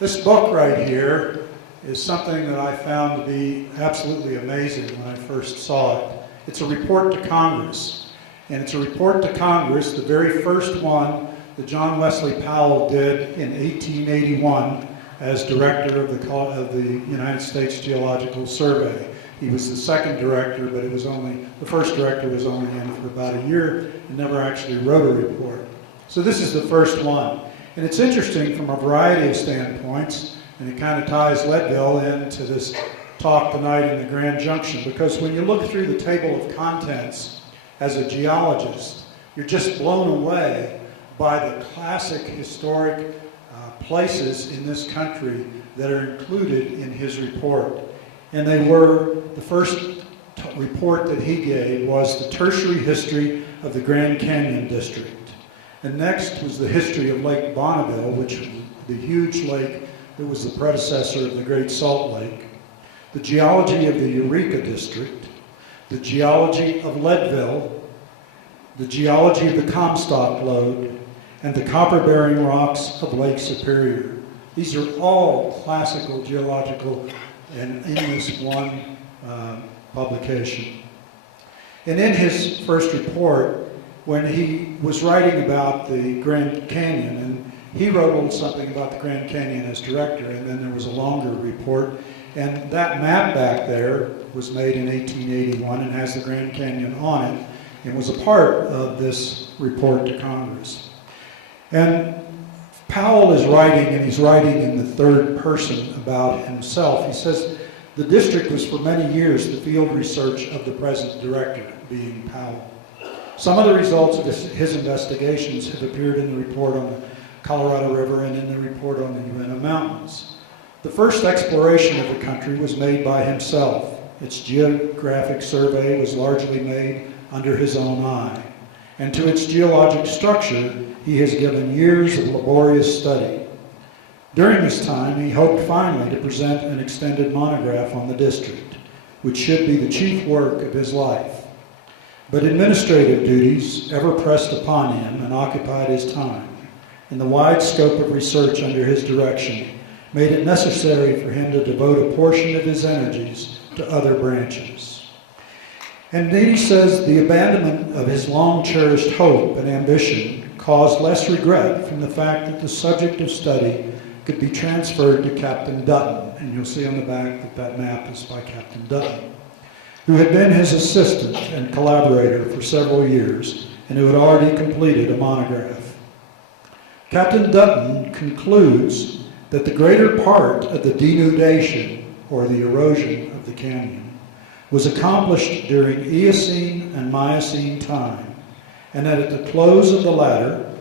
This book right here is something that I found to be absolutely amazing when I first saw it. It's a report to Congress. And it's a report to Congress, the very first one that John Wesley Powell did in 1881 as director of the United States Geological Survey. He was the second director, but the first director was only in for about a year and never actually wrote a report. So this is the first one. And it's interesting from a variety of standpoints, and it kind of ties Leadville into this talk tonight in the Grand Junction, because when you look through the table of contents as a geologist, you're just blown away by the classic historic places in this country that are included in his report. And they were, the first report that he gave was the tertiary history of the Grand Canyon District. And next was the history of Lake Bonneville, which was the huge lake that was the predecessor of the Great Salt Lake, the geology of the Eureka District, the geology of Leadville, the geology of the Comstock Lode, and the copper-bearing rocks of Lake Superior. These are all classical geological and in this one publication. And in his first report, when he was writing about the Grand Canyon, and he wrote a little something about the Grand Canyon as director, and then there was a longer report, and that map back there was made in 1881 and has the Grand Canyon on it, and was a part of this report to Congress. And Powell is writing, and he's writing in the third person about himself. He says, the district was for many years the field research of the present director, being Powell. Some of the results of his investigations have appeared in the report on the Colorado River and in the report on the Uinta Mountains. The first exploration of the country was made by himself. Its geographic survey was largely made under his own eye. And to its geologic structure, he has given years of laborious study. During this time, he hoped finally to present an extended monograph on the district, which should be the chief work of his life. But administrative duties ever pressed upon him and occupied his time, and the wide scope of research under his direction made it necessary for him to devote a portion of his energies to other branches. And then he says the abandonment of his long-cherished hope and ambition caused less regret from the fact that the subject of study could be transferred to Captain Dutton, and you'll see on the back that that map is by Captain Dutton, who had been his assistant and collaborator for several years, and who had already completed a monograph. Captain Dutton concludes that the greater part of the denudation, or the erosion of the canyon, was accomplished during Eocene and Miocene time, and that at the close of the latter,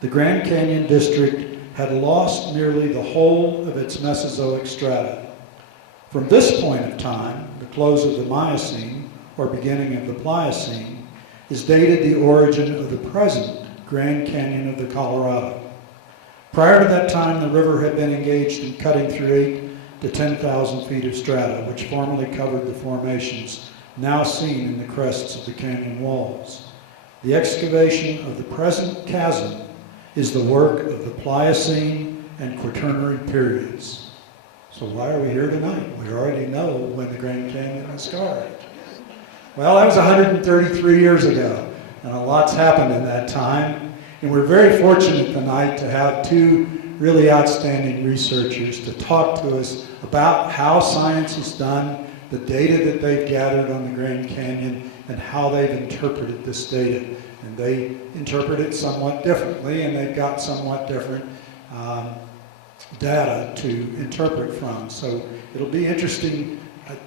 the Grand Canyon District had lost nearly the whole of its Mesozoic strata. From this point of time, the close of the Miocene, or beginning of the Pliocene, is dated the origin of the present Grand Canyon of the Colorado. Prior to that time, the river had been engaged in cutting through 8,000 to 10,000 feet of strata, which formerly covered the formations now seen in the crests of the canyon walls. The excavation of the present chasm is the work of the Pliocene and Quaternary periods. So why are we here tonight? We already know when the Grand Canyon was scarred. Well, that was 133 years ago, and a lot's happened in that time. And we're very fortunate tonight to have two really outstanding researchers to talk to us about how science is done, the data that they've gathered on the Grand Canyon, and how they've interpreted this data. And they interpret it somewhat differently, and they've got somewhat different data to interpret from. So it'll be interesting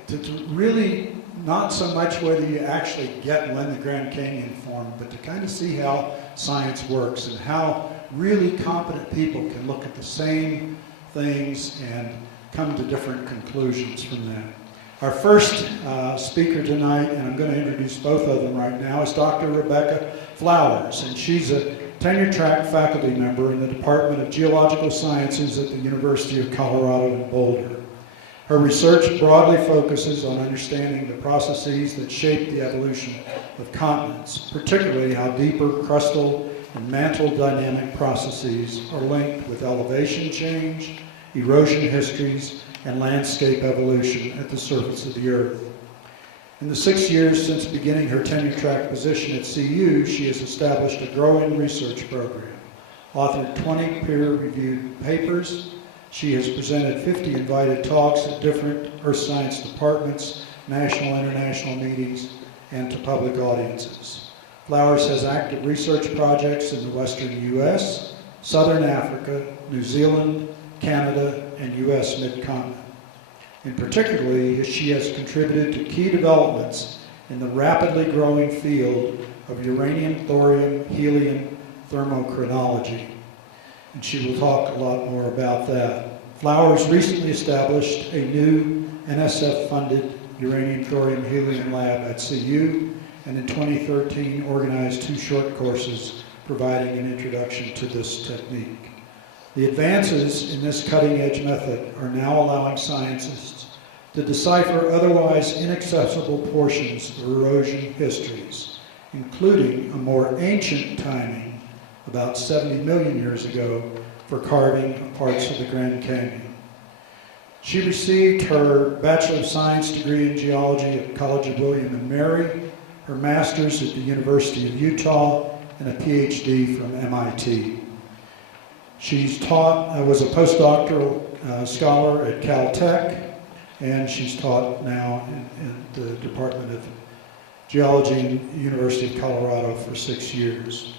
to really, not so much whether you actually get when the Grand Canyon formed, but to kind of see how science works and how really competent people can look at the same things and come to different conclusions from that. Our first speaker tonight, and I'm going to introduce both of them right now, is Dr. Rebecca Flowers, and she's a tenure-track faculty member in the Department of Geological Sciences at the University of Colorado in Boulder. Her research broadly focuses on understanding the processes that shape the evolution of continents, particularly how deeper crustal and mantle dynamic processes are linked with elevation change erosion histories, and landscape evolution at the surface of the Earth. In the 6 years since beginning her tenure-track position at CU, she has established a growing research program, authored 20 peer-reviewed papers. She has presented 50 invited talks at different earth science departments, national and international meetings, and to public audiences. Flowers has active research projects in the western U.S., southern Africa, New Zealand, Canada, and U.S. mid-continent. In particularly, she has contributed to key developments in the rapidly growing field of uranium, thorium, helium thermochronology. And she will talk a lot more about that. Flowers recently established a new NSF-funded uranium, thorium, helium lab at CU, and in 2013 organized 2 short courses providing an introduction to this technique. The advances in this cutting-edge method are now allowing scientists to decipher otherwise inaccessible portions of erosion histories, including a more ancient timing, about 70 million years ago, for carving parts of the Grand Canyon. She received her Bachelor of Science degree in geology at College of William and Mary, her master's at the University of Utah, and a PhD from MIT. She's taught, was a postdoctoral scholar at Caltech, and she's taught now in the Department of Geology in the University of Colorado for 6 years.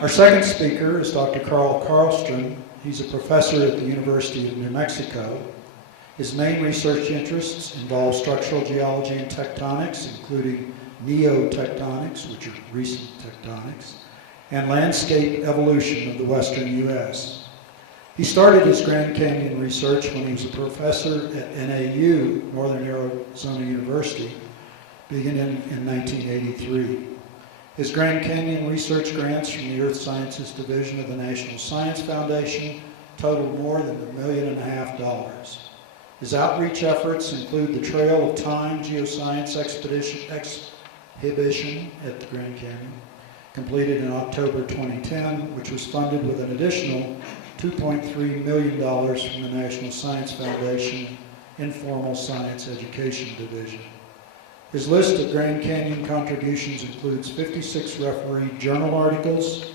Our second speaker is Dr. Karl Karlstrom. He's a professor at the University of New Mexico. His main research interests involve structural geology and tectonics, including neotectonics, which are recent tectonics, and landscape evolution of the western U.S. He started his Grand Canyon research when he was a professor at NAU, Northern Arizona University, beginning in 1983. His Grand Canyon research grants from the Earth Sciences Division of the National Science Foundation totaled more than $1.5 million. His outreach efforts include the Trail of Time Geoscience exhibition at the Grand Canyon, completed in October 2010, which was funded with an additional $2.3 million from the National Science Foundation Informal Science Education Division. His list of Grand Canyon contributions includes 56 refereed journal articles,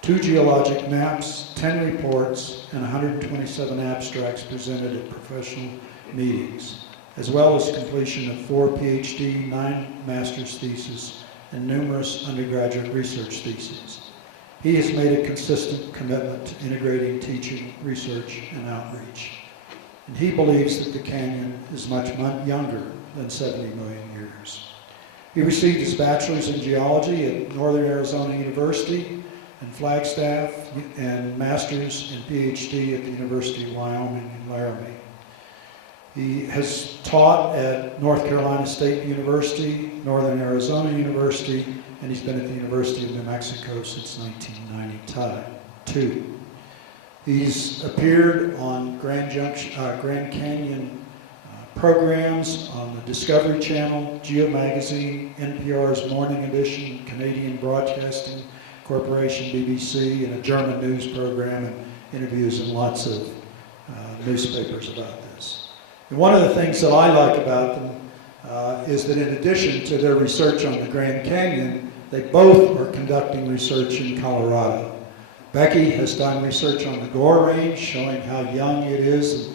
2 geologic maps, 10 reports, and 127 abstracts presented at professional meetings, as well as completion of 4 PhD, 9 master's theses, and numerous undergraduate research theses. He has made a consistent commitment to integrating teaching, research, and outreach. And he believes that the canyon is much younger than 70 million years. He received his bachelor's in geology at Northern Arizona University in Flagstaff and master's and PhD at the University of Wyoming in Laramie. He has taught at North Carolina State University, Northern Arizona University, and he's been at the University of New Mexico since 1992. He's appeared on Grand Canyon programs on the Discovery Channel, Geo Magazine, NPR's Morning Edition, Canadian Broadcasting Corporation, BBC, and a German news program, and interviews in lots of newspapers about this. And one of the things that I like about them is that in addition to their research on the Grand Canyon, they both are conducting research in Colorado. Becky has done research on the Gore Range, showing how young it is.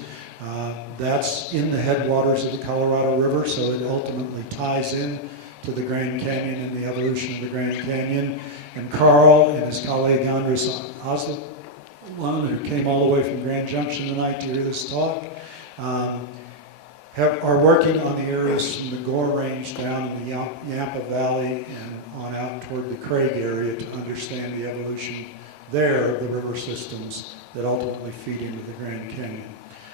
That's in the headwaters of the Colorado River, so it ultimately ties in to the Grand Canyon and the evolution of the Grand Canyon. And Carl and his colleague Andres Osland, who came all the way from Grand Junction tonight to hear this talk, are working on the areas from the Gore Range down in the Yampa Valley and on out toward the Craig area to understand the evolution there of the river systems that ultimately feed into the Grand Canyon.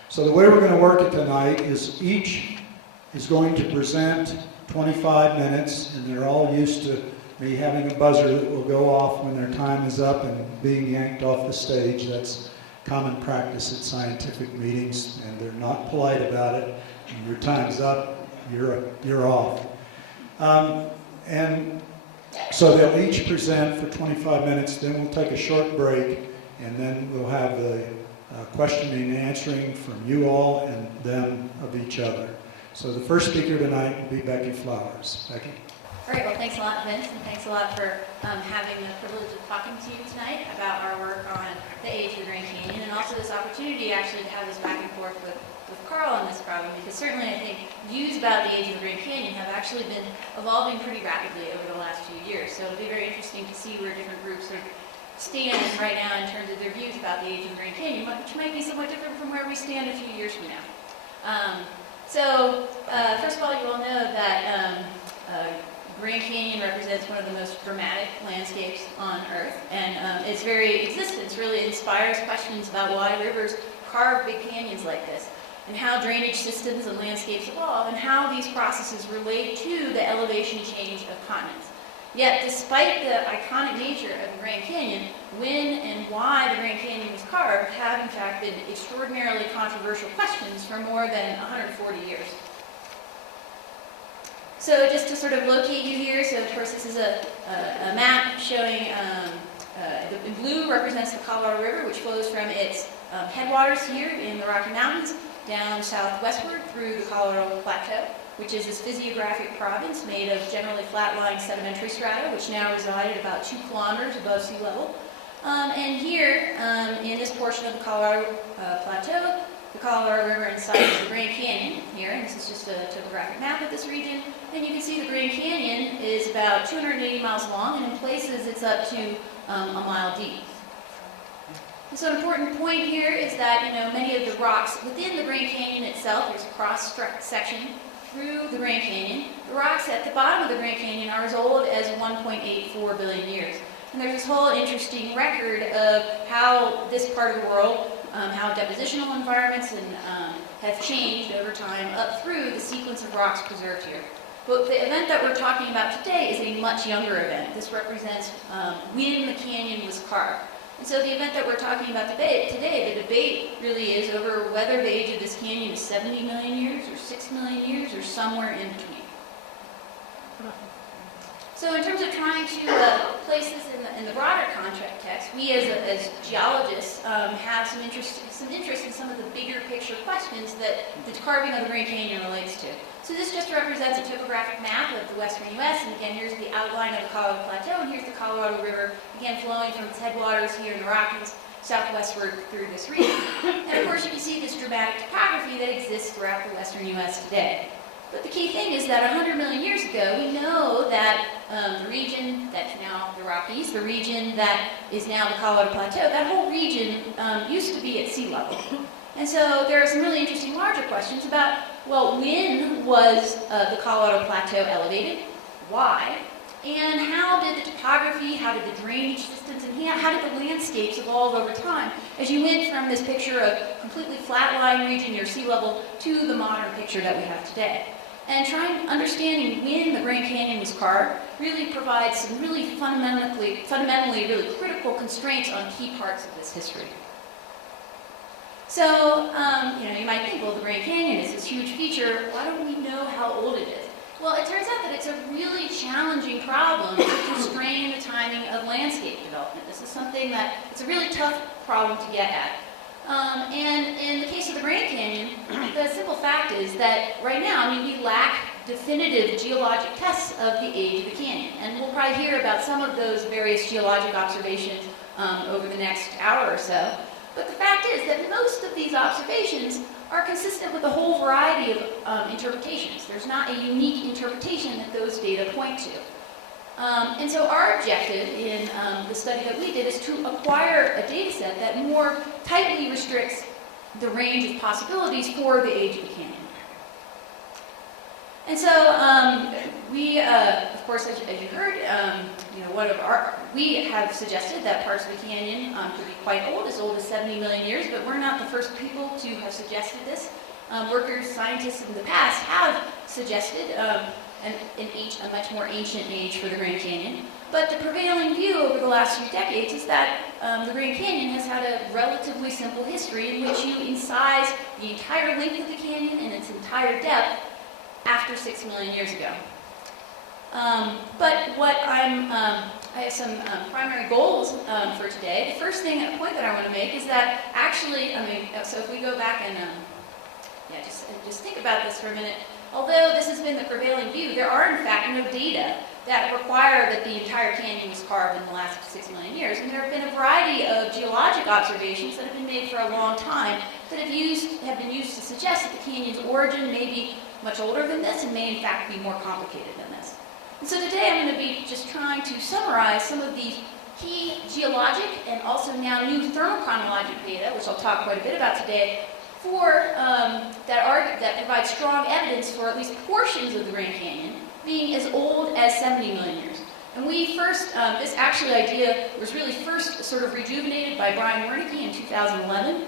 So the way we're going to work it tonight is each is going to present 25 minutes, and they're all used to me having a buzzer that will go off when their time is up and being yanked off the stage. That's common practice at scientific meetings, and they're not polite about it. When your time's up, you're off. And so they'll each present for 25 minutes, then we'll take a short break, and then we'll have the questioning and answering from you all and them of each other. So the first speaker tonight will be Becky Flowers. Becky. Great, well thanks a lot, Vince, and thanks a lot for having the privilege of talking to you tonight about our work on the age of the Grand Canyon, and also this opportunity actually to have this back and forth with Carl on this problem, because certainly I think views about the age of the Grand Canyon have actually been evolving pretty rapidly over the last few years. So it'll be very interesting to see where different groups are stand right now in terms of their views about the age of the Grand Canyon, which might be somewhat different from where we stand a few years from now. First of all, you all know that Grand Canyon represents one of the most dramatic landscapes on Earth, and its very existence really inspires questions about why rivers carve big canyons like this, and how drainage systems and landscapes evolve, and how these processes relate to the elevation change of continents. Yet, despite the iconic nature of the Grand Canyon, when and why the Grand Canyon was carved have in fact been extraordinarily controversial questions for more than 140 years. So just to sort of locate you here, so of course this is a map showing, in blue represents the Colorado River, which flows from its headwaters here in the Rocky Mountains down southwestward through the Colorado Plateau, which is this physiographic province made of generally flat-lying sedimentary strata, which now reside at about 2 kilometers above sea level. And here, in this portion of the Colorado Plateau, the Colorado River incites the Grand Canyon here, and this is just a topographic map of this region. And you can see the Grand Canyon is about 280 miles long, and in places it's up to a mile deep. And so an important point here is that, many of the rocks within the Grand Canyon itself, there's a cross-section through the Grand Canyon. The rocks at the bottom of the Grand Canyon are as old as 1.84 billion years. And there's this whole interesting record of how this part of the world, how depositional environments have changed over time up through the sequence of rocks preserved here. But the event that we're talking about today is a much younger event. This represents when the canyon was carved. And so the event that we're talking about today, the debate really is over whether the age of this canyon is 70 million years or 6 million years or somewhere in between. So in terms of trying to place this in the broader context, we as geologists have some interest in some of the bigger picture questions that the carving of the Grand Canyon relates to. So this just represents a topographic map of the western U.S., and again, here's the outline of the Colorado Plateau, and here's the Colorado River, again flowing from its headwaters here in the Rockies, southwestward through this region. And of course, you can see this dramatic topography that exists throughout the western U.S. today. But the key thing is that 100 million years ago, we know that the region that's now the Rockies, the region that is now the Colorado Plateau, that whole region used to be at sea level. And so there are some really interesting larger questions about, well, when was the Colorado Plateau elevated? Why? And how did the topography, how did the drainage systems, and how did the landscapes evolve over time as you went from this picture of completely flat-lying region near sea level to the modern picture that we have today? And understanding when the Grand Canyon was carved really provides some really fundamentally really critical constraints on key parts of this history. So, you might think, well, the Grand Canyon is this huge feature. Why don't we know how old it is? Well, it turns out that it's a really challenging problem to constrain the timing of landscape development. This is something that it's a really tough problem to get at. And in the case of the Grand Canyon, the simple fact is that right now, we lack definitive geologic tests of the age of the canyon. And we'll probably hear about some of those various geologic observations over the next hour or so. But the fact is that most of these observations are consistent with a whole variety of interpretations. There's not a unique interpretation that those data point to. And so our objective in the study that we did is to acquire a data set that more tightly restricts the range of possibilities for the age of the canyon. And so we, of course, as you heard, we have suggested that parts of the canyon could be quite old as 70 million years, but we're not the first people to have suggested this. Workers, scientists in the past have suggested a much more ancient age for the Grand Canyon. But the prevailing view over the last few decades is that the Grand Canyon has had a relatively simple history in which you incise the entire length of the canyon and its entire depth after 6 million years ago. But what I have some primary goals for today. The first point that I want to make is that actually actually, I mean, so if we go back and yeah, just think about this for a minute. Although this has been the prevailing view, there are in fact no data that require that the entire canyon was carved in the last 6 million years. And there have been a variety of geologic observations that have been made for a long time that have been used to suggest that the canyon's origin may be much older than this and may in fact be more complicated than this. And so today I'm going to be just trying to summarize some of these key geologic and also now new thermochronologic data, which I'll talk quite a bit about today, that provide strong evidence for at least portions of the Grand Canyon being as old as 70 million years. And we first, this actually idea was really first sort of rejuvenated by Brian Wernicke in 2011.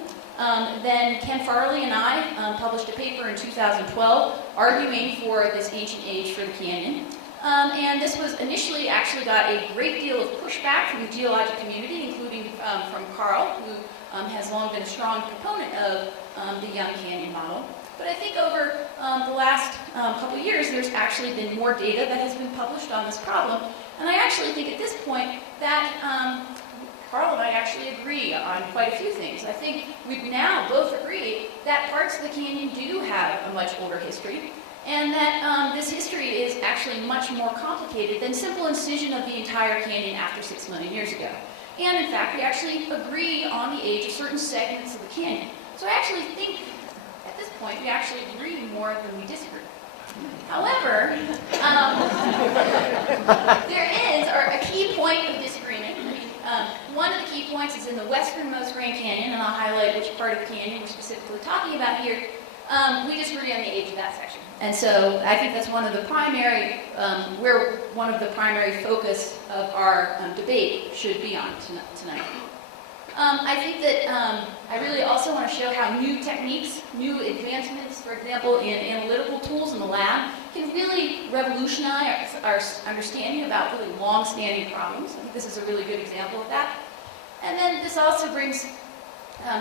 Then Ken Farley and I published a paper in 2012 arguing for this ancient age for the canyon. And this was initially actually got a great deal of pushback from the geologic community, including from Karl, who has long been a strong proponent of the young canyon model. But I think over the last couple of years, there's actually been more data that has been published on this problem. And I actually think at this point that Karl and I actually agree on quite a few things. I think we've now both agreed that parts of the canyon do have a much older history, and that this history is actually much more complicated than simple incision of the entire canyon after 6 million years ago. And in fact, we actually agree on the age of certain segments of the canyon. So I actually think at this point we actually agree more than we disagree. However, there is a key point of disagreement. One of the key points is in the westernmost Grand Canyon, and I'll highlight which part of the canyon we're specifically talking about here. We disagree on the age of that section. And so I think that's one of the primary, one of the primary focus of our debate should be on tonight. I think that I really also want to show how new techniques, new advancements, for example, in analytical tools in the lab, can really revolutionize our understanding about really long-standing problems. I think this is a really good example of that. And then this also brings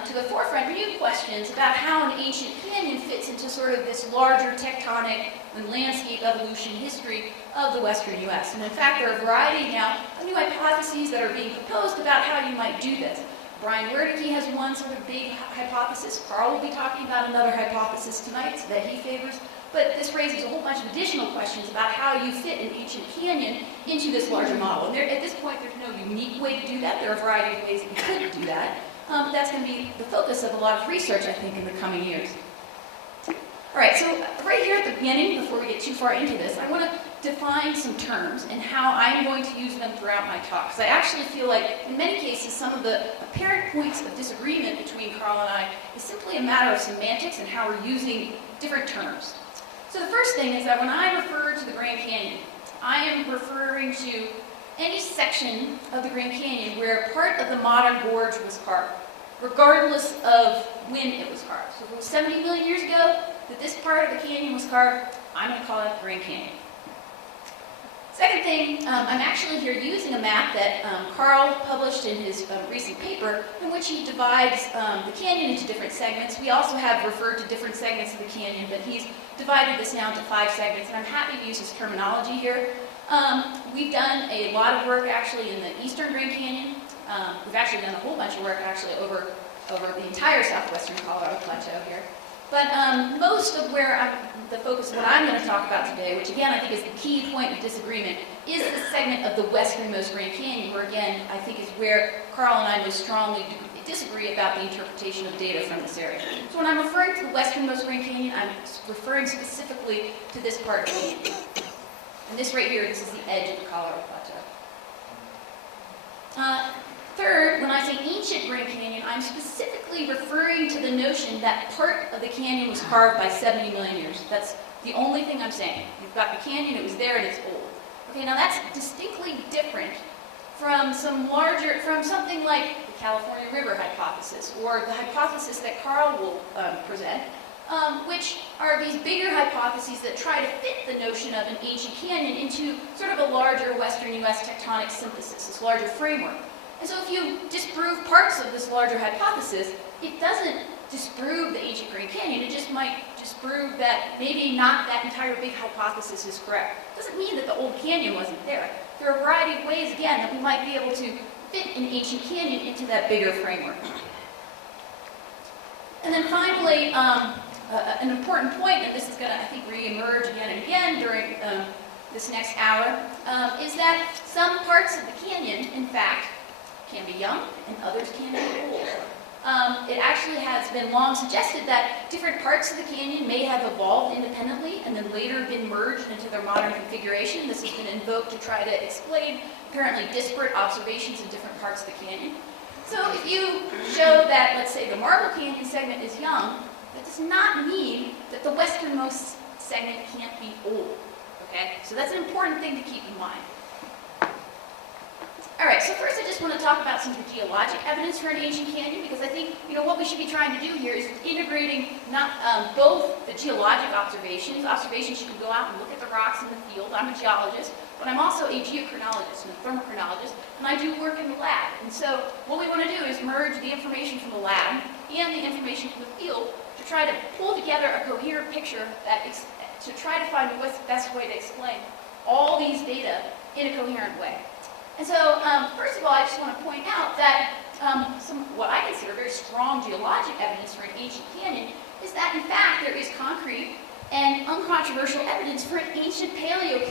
to the forefront new questions about how an ancient canyon fits into sort of this larger tectonic and landscape evolution history of the western U.S. And in fact, there are a variety now of new hypotheses that are being proposed about how you might do this. Brian Wernicke has one sort of big hypothesis. Karl will be talking about another hypothesis tonight that he favors. But this raises a whole bunch of additional questions about how you fit an ancient canyon into this larger model. And at this point, there's no unique way to do that. There are a variety of ways that you could do that. But that's going to be the focus of a lot of research, I think, in the coming years. All right, so right here at the beginning, before we get too far into this, I want to define some terms and how I'm going to use them throughout my talk. Because I actually feel like, in many cases, some of the apparent points of disagreement between Karl and I is simply a matter of semantics and how we're using different terms. So the first thing is that when I refer to the Grand Canyon, I am referring to any section of the Grand Canyon where part of the modern gorge was carved, regardless of when it was carved. So if it was 70 million years ago that this part of the canyon was carved, I'm going to call it the Grand Canyon. Second thing, I'm actually here using a map that Karl published in his recent paper, in which he divides the canyon into different segments. We also have referred to different segments of the canyon, but he's divided this now into 5 segments, and I'm happy to use his terminology here. We've done a lot of work actually in the eastern Grand Canyon. We've actually done a whole bunch of work actually over the entire southwestern Colorado Plateau here. But most of where the focus of what I'm going to talk about today, which again I think is the key point of disagreement, is the segment of the westernmost Grand Canyon, where again I think is where Karl and I most strongly disagree about the interpretation of data from this area. So when I'm referring to the westernmost Grand Canyon, I'm referring specifically to this part of the canyon. And this right here, this is the edge of the Colorado Plateau. Third, when I say ancient Grand Canyon, I'm specifically referring to the notion that part of the canyon was carved by 70 million years. That's the only thing I'm saying. You've got the canyon, it was there, and it's old. Okay, now that's distinctly different from something like the California River hypothesis, or the hypothesis that Karl will present, which are these bigger hypotheses that try to fit the notion of an ancient canyon into sort of a larger western U.S. tectonic synthesis, this larger framework. And so if you disprove parts of this larger hypothesis, it doesn't disprove the ancient Grand Canyon, it just might disprove that maybe not that entire big hypothesis is correct. It doesn't mean that the old canyon wasn't there. There are a variety of ways, again, that we might be able to fit an ancient canyon into that bigger framework. And then finally, an important point, and this is going to, I think, re-emerge again and again during this next hour, is that some parts of the canyon, in fact, can be young and others can be old. It actually has been long suggested that different parts of the canyon may have evolved independently and then later been merged into their modern configuration. This has been invoked to try to explain apparently disparate observations in different parts of the canyon. So if you show that, let's say, the Marble Canyon segment is young, that does not mean that the westernmost segment can't be old. Okay? So that's an important thing to keep in mind. All right, so first I just want to talk about some of the geologic evidence for an ancient canyon, because I think what we should be trying to do here is integrating not both the geologic observations you can go out and look at the rocks in the field. I'm a geologist, but I'm also a geochronologist and a thermochronologist, and I do work in the lab. And so what we want to do is merge the information from the lab and the information from the field to try to pull together a coherent picture to try to find the best way to explain all these data in a coherent way. And so, first of all, I just want to point out that what I consider very strong geologic evidence for an ancient canyon is that, in fact, there is concrete and uncontroversial evidence for an ancient paleo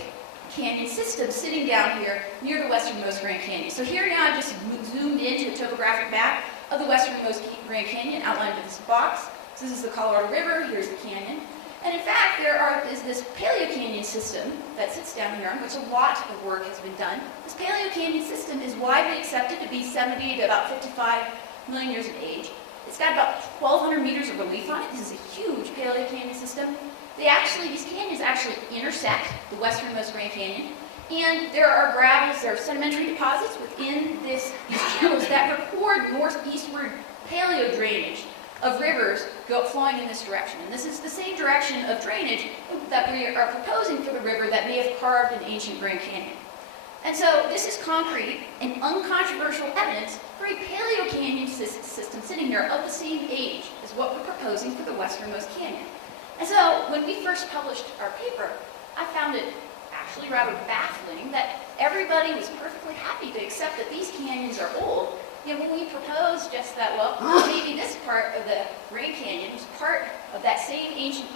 canyon system sitting down here near the westernmost Grand Canyon. So here now I've just zoomed into a topographic map of the westernmost Grand Canyon outlined with this box. So this is the Colorado River, here's the canyon. And in fact, there is this paleo canyon system that sits down here, on which a lot of work has been done. This paleo canyon system is widely accepted to be 70 to about 55 million years of age. It's got about 1,200 meters of relief on it. This is a huge paleo canyon system. These canyons actually intersect the westernmost Grand Canyon. And there are gravels, there are sedimentary deposits within these channels that record northeastward paleo drainage of rivers flowing in this direction. And this is the same direction of drainage that we are proposing for the river that may have carved an ancient Grand Canyon. And so this is concrete and uncontroversial evidence for a paleo canyon system sitting here of the same age as what we're proposing for the westernmost canyon. And so when we first published our paper, I found it actually rather baffling that everybody was perfectly happy to accept that these canyons are old. When we proposed just that, well, maybe this part of the Grand Canyon was part of that same ancient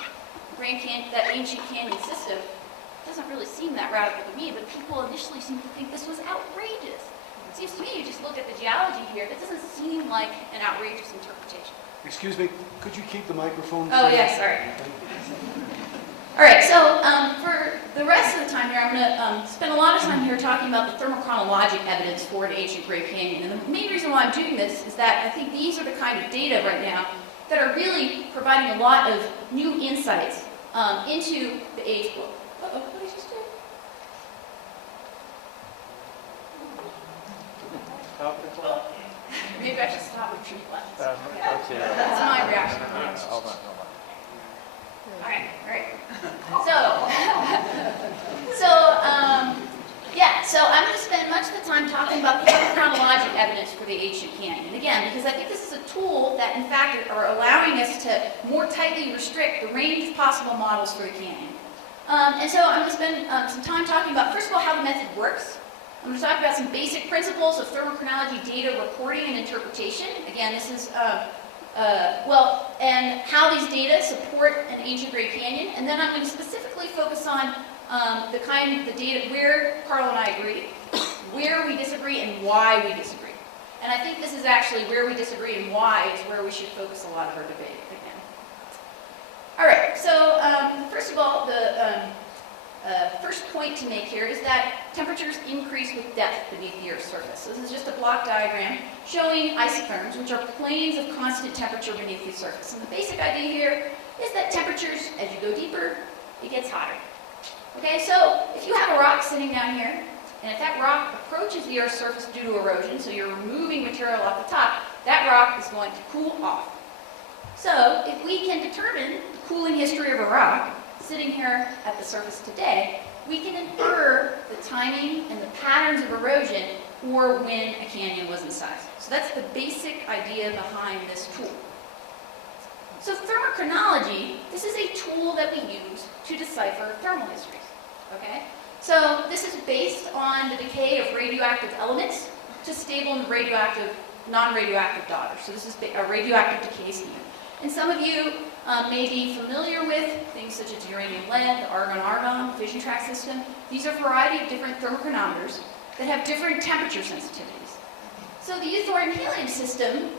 ancient canyon system, it doesn't really seem that radical to me, but people initially seemed to think this was outrageous. It seems to me, you just look at the geology here, that doesn't seem like an outrageous interpretation. Excuse me, could you keep the microphone? Oh, yeah, sorry. All right, so for the rest of the time here, I'm going to spend a lot of time here talking about the thermochronologic evidence for an ancient Grand Canyon. And the main reason why I'm doing this is that I think these are the kind of data right now that are really providing a lot of new insights into the age book. Uh-oh, what did I just do? Stop the clock. Maybe I should stop and treat left. Okay. That's my reaction. Hold on. All right. So I'm going to spend much of the time talking about the chronologic evidence for the ancient canyon. Again, because I think this is a tool that, in fact, are allowing us to more tightly restrict the range of possible models for the canyon. And so I'm going to spend some time talking about, first of all, how the method works. I'm going to talk about some basic principles of thermochronology data reporting and interpretation. Again, this is and how these data support an ancient Grand Canyon. And then I'm going to specifically focus on the data where Carl and I agree, where we disagree, and why we disagree. And I think this is actually where we disagree and why is where we should focus a lot of our debate again. All right, so first of all, the first point to make here is that temperatures increase with depth beneath the Earth's surface. So this is just a block diagram showing isotherms, which are planes of constant temperature beneath the surface. And the basic idea here is that temperatures, as you go deeper, it gets hotter. Okay, so if you have a rock sitting down here, and if that rock approaches the Earth's surface due to erosion, so you're removing material off the top, that rock is going to cool off. So if we can determine the cooling history of a rock sitting here at the surface today, we can infer the timing and the patterns of erosion or when a canyon was in size. So that's the basic idea behind this tool. So thermochronology, this is a tool that we use to decipher thermal histories. Okay? So this is based on the decay of radioactive elements to stable and non-radioactive daughters. So this is a radioactive decay scheme. And some of you may be familiar with things such as uranium-lead, the argon-argon fission track system. These are a variety of different thermochronometers that have different temperature sensitivities. So the thorium-helium system,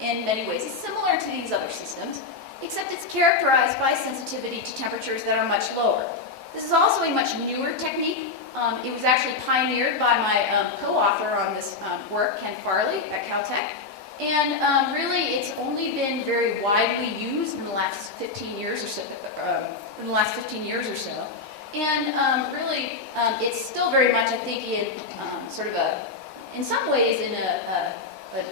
in many ways, is similar to these other systems, except it's characterized by sensitivity to temperatures that are much lower. This is also a much newer technique. It was actually pioneered by my co-author on this work, Ken Farley at Caltech. And really, it's only been very widely used in the last 15 years or so. And really, it's still very much, I think, in sort of in some ways, in an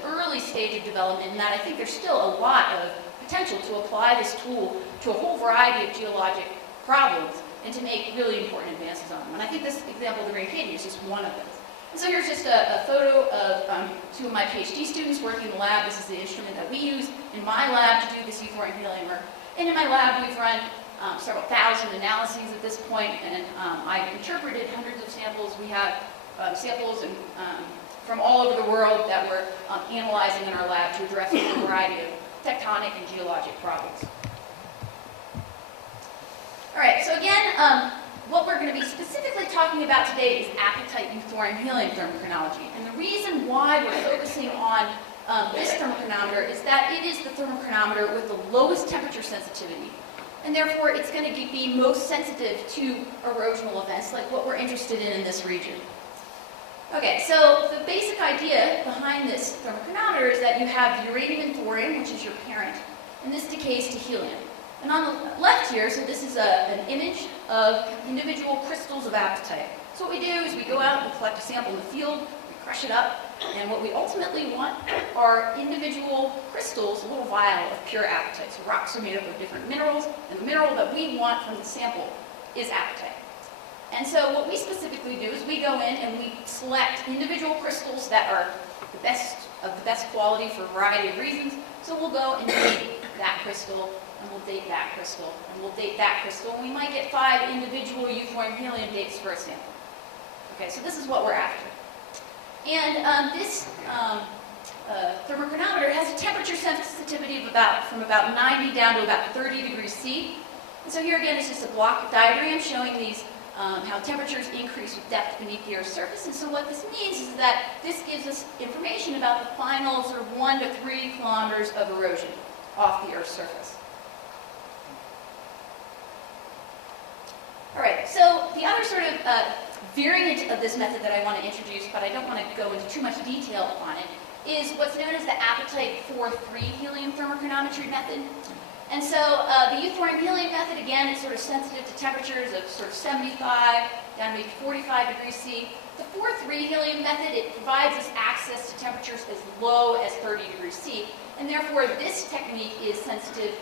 early stage of development. In that, I think there's still a lot of potential to apply this tool to a whole variety of geologic problems and to make really important advances on them. And I think this example of the Grand Canyon is just one of those. And so here's just a photo of two of my PhD students working in the lab. This is the instrument that we use in my lab to do this thorium-helium work. And in my lab, we've run several thousand analyses at this point, and I've interpreted hundreds of samples. We have samples from all over the world that we're analyzing in our lab to address a variety of tectonic and geologic problems. All right, so again, what we're going to be specifically talking about today is apatite thorium-helium thermochronology. And the reason why we're focusing on this thermochronometer is that it is the thermochronometer with the lowest temperature sensitivity. And therefore, it's going to be most sensitive to erosional events like what we're interested in this region. Okay, so the basic idea behind this thermochronometer is that you have uranium and thorium, which is your parent, and this decays to helium. And on the left here, so this is an image of individual crystals of apatite. So what we do is we go out and collect a sample in the field, we crush it up, and what we ultimately want are individual crystals, a little vial of pure apatite. So rocks are made up of different minerals, and the mineral that we want from the sample is apatite. And so what we specifically do is we go in and we select individual crystals that are the best quality for a variety of reasons. So we'll go and date that crystal, and we'll date that crystal, and we'll date that crystal, and we might get 5 individual thorium-helium dates for a sample. Okay, so this is what we're after. And this thermochronometer has a temperature sensitivity of from about 90 down to about 30 degrees C. And so here again is just a block diagram showing these how temperatures increase with depth beneath the Earth's surface. And so what this means is that this gives us information about the final sort of 1 to 3 kilometers of erosion off the Earth's surface. All right, so the other sort of variant of this method that I want to introduce, but I don't want to go into too much detail on it, is what's known as the apatite 4-3 helium thermochronometry method. And so the thorium-helium method, again, is sort of sensitive to temperatures of sort of 75 down to maybe 45 degrees C. The 4-3 helium method, it provides us access to temperatures as low as 30 degrees C, and therefore this technique is sensitive,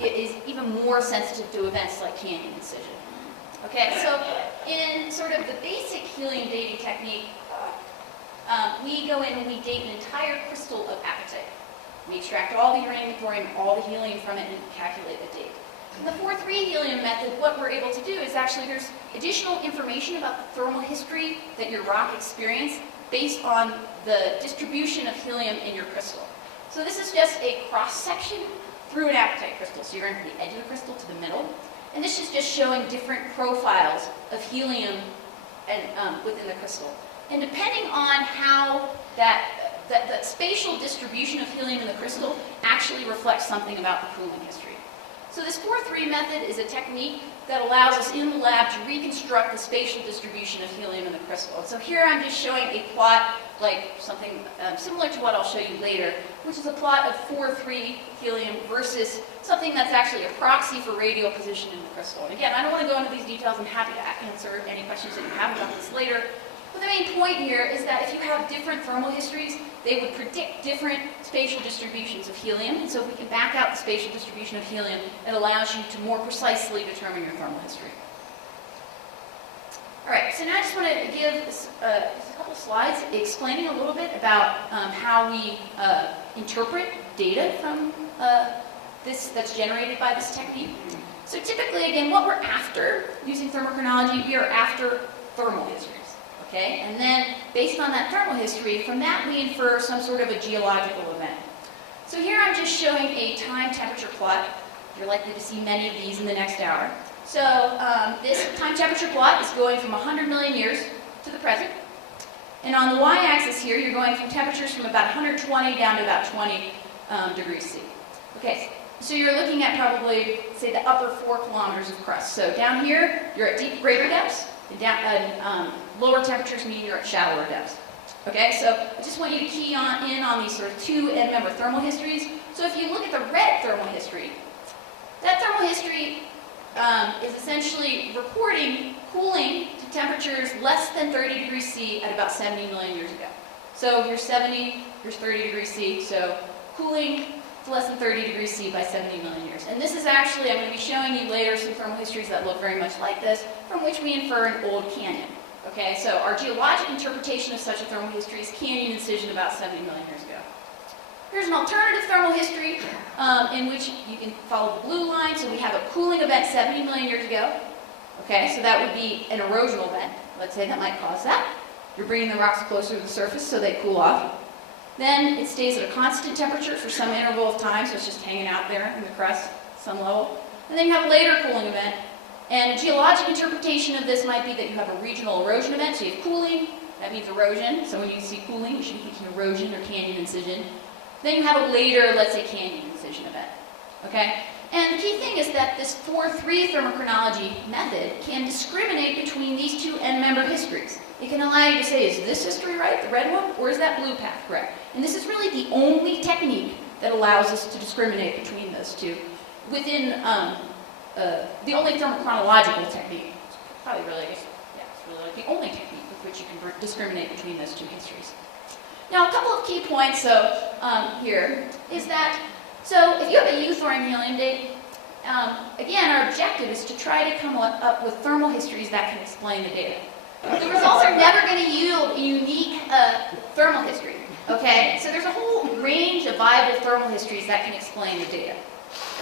it is even more sensitive to events like canyon incision. Okay, so in sort of the basic helium dating technique, we go in and we date an entire crystal of apatite. We extract all the uranium and thorium, all the helium from it, and calculate the date. In the 4-3 helium method, what we're able to do is actually there's additional information about the thermal history that your rock experienced based on the distribution of helium in your crystal. So this is just a cross-section through an apatite crystal. So you're in the edge of the crystal to the middle. And this is just showing different profiles of helium within the crystal. And depending on how that spatial distribution of helium in the crystal actually reflects something about the cooling history. So this 4-3 method is a technique that allows us in the lab to reconstruct the spatial distribution of helium in the crystal. And so here I'm just showing a plot like something similar to what I'll show you later, which is a plot of 4-3 helium versus something that's actually a proxy for radial position in the crystal. And again, I don't want to go into these details. I'm happy to answer any questions that you have about this later. But the main point here is that if you have different thermal histories, they would predict different spatial distributions of helium. And so if we can back out the spatial distribution of helium, it allows you to more precisely determine your thermal history. All right, so now I just want to give just a couple slides explaining a little bit about how we interpret data from that's generated by this technique. So typically, again, what we're after using thermochronology, we are after thermal histories. Okay? And then, based on that thermal history, from that we infer some sort of a geological event. So here I'm just showing a time temperature plot. You're likely to see many of these in the next hour. So this time temperature plot is going from 100 million years to the present. And on the y-axis here, you're going from temperatures from about 120 down to about 20 degrees C. Okay, so you're looking at probably, say, the upper 4 kilometers of crust. So down here, you're at greater depths, and lower temperatures mean you're at shallower depths. Okay, so I just want you to key in on these sort of two end-member thermal histories. So if you look at the red thermal history, that thermal history is essentially reporting cooling to temperatures less than 30 degrees C at about 70 million years ago. So here's 70, here's 30 degrees C, so cooling to less than 30 degrees C by 70 million years. And this is actually, I'm going to be showing you later some thermal histories that look very much like this, from which we infer an old canyon. Okay, so our geologic interpretation of such a thermal history is canyon incision about 70 million years ago. Here's an alternative thermal history in which you can follow the blue line. So we have a cooling event 70 million years ago. Okay, so that would be an erosional event. Let's say that might cause that. You're bringing the rocks closer to the surface so they cool off. Then it stays at a constant temperature for some interval of time, so it's just hanging out there in the crust, some level. And then you have a later cooling event. And a geologic interpretation of this might be that you have a regional erosion event. So you have cooling, that means erosion. So when you see cooling, you should be thinking erosion or canyon incision. Then you have a later, let's say, canyon incision event. Okay? And the key thing is that this 4-3 thermochronology method can discriminate between these two end-member histories. It can allow you to say, is this history right, the red one, or is that blue path correct? And this is really the only technique that allows us to discriminate between those two within the only thermochronological technique. It's probably really, it's really like the only technique with which you can discriminate between those two histories. Now, a couple of key points here is that, so if you have a thorium helium date, again, our objective is to try to come up with thermal histories that can explain the data. The results are never going to yield a unique thermal history, okay? So there's a whole range of viable thermal histories that can explain the data,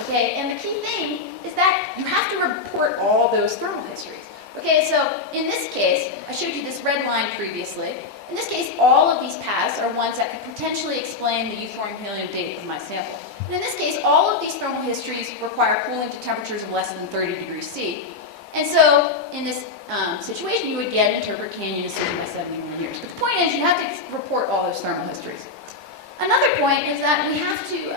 okay? And the key thing is that you have to report all those thermal histories. Okay, so in this case, I showed you this red line previously. In this case, all of these paths are ones that could potentially explain the thorium helium date of my sample. And in this case, all of these thermal histories require cooling to temperatures of less than 30 degrees C. And so in this situation, you would again interpret canyon incision by 70 million years. But the point is, you have to report all those thermal histories. Another point is that we have to,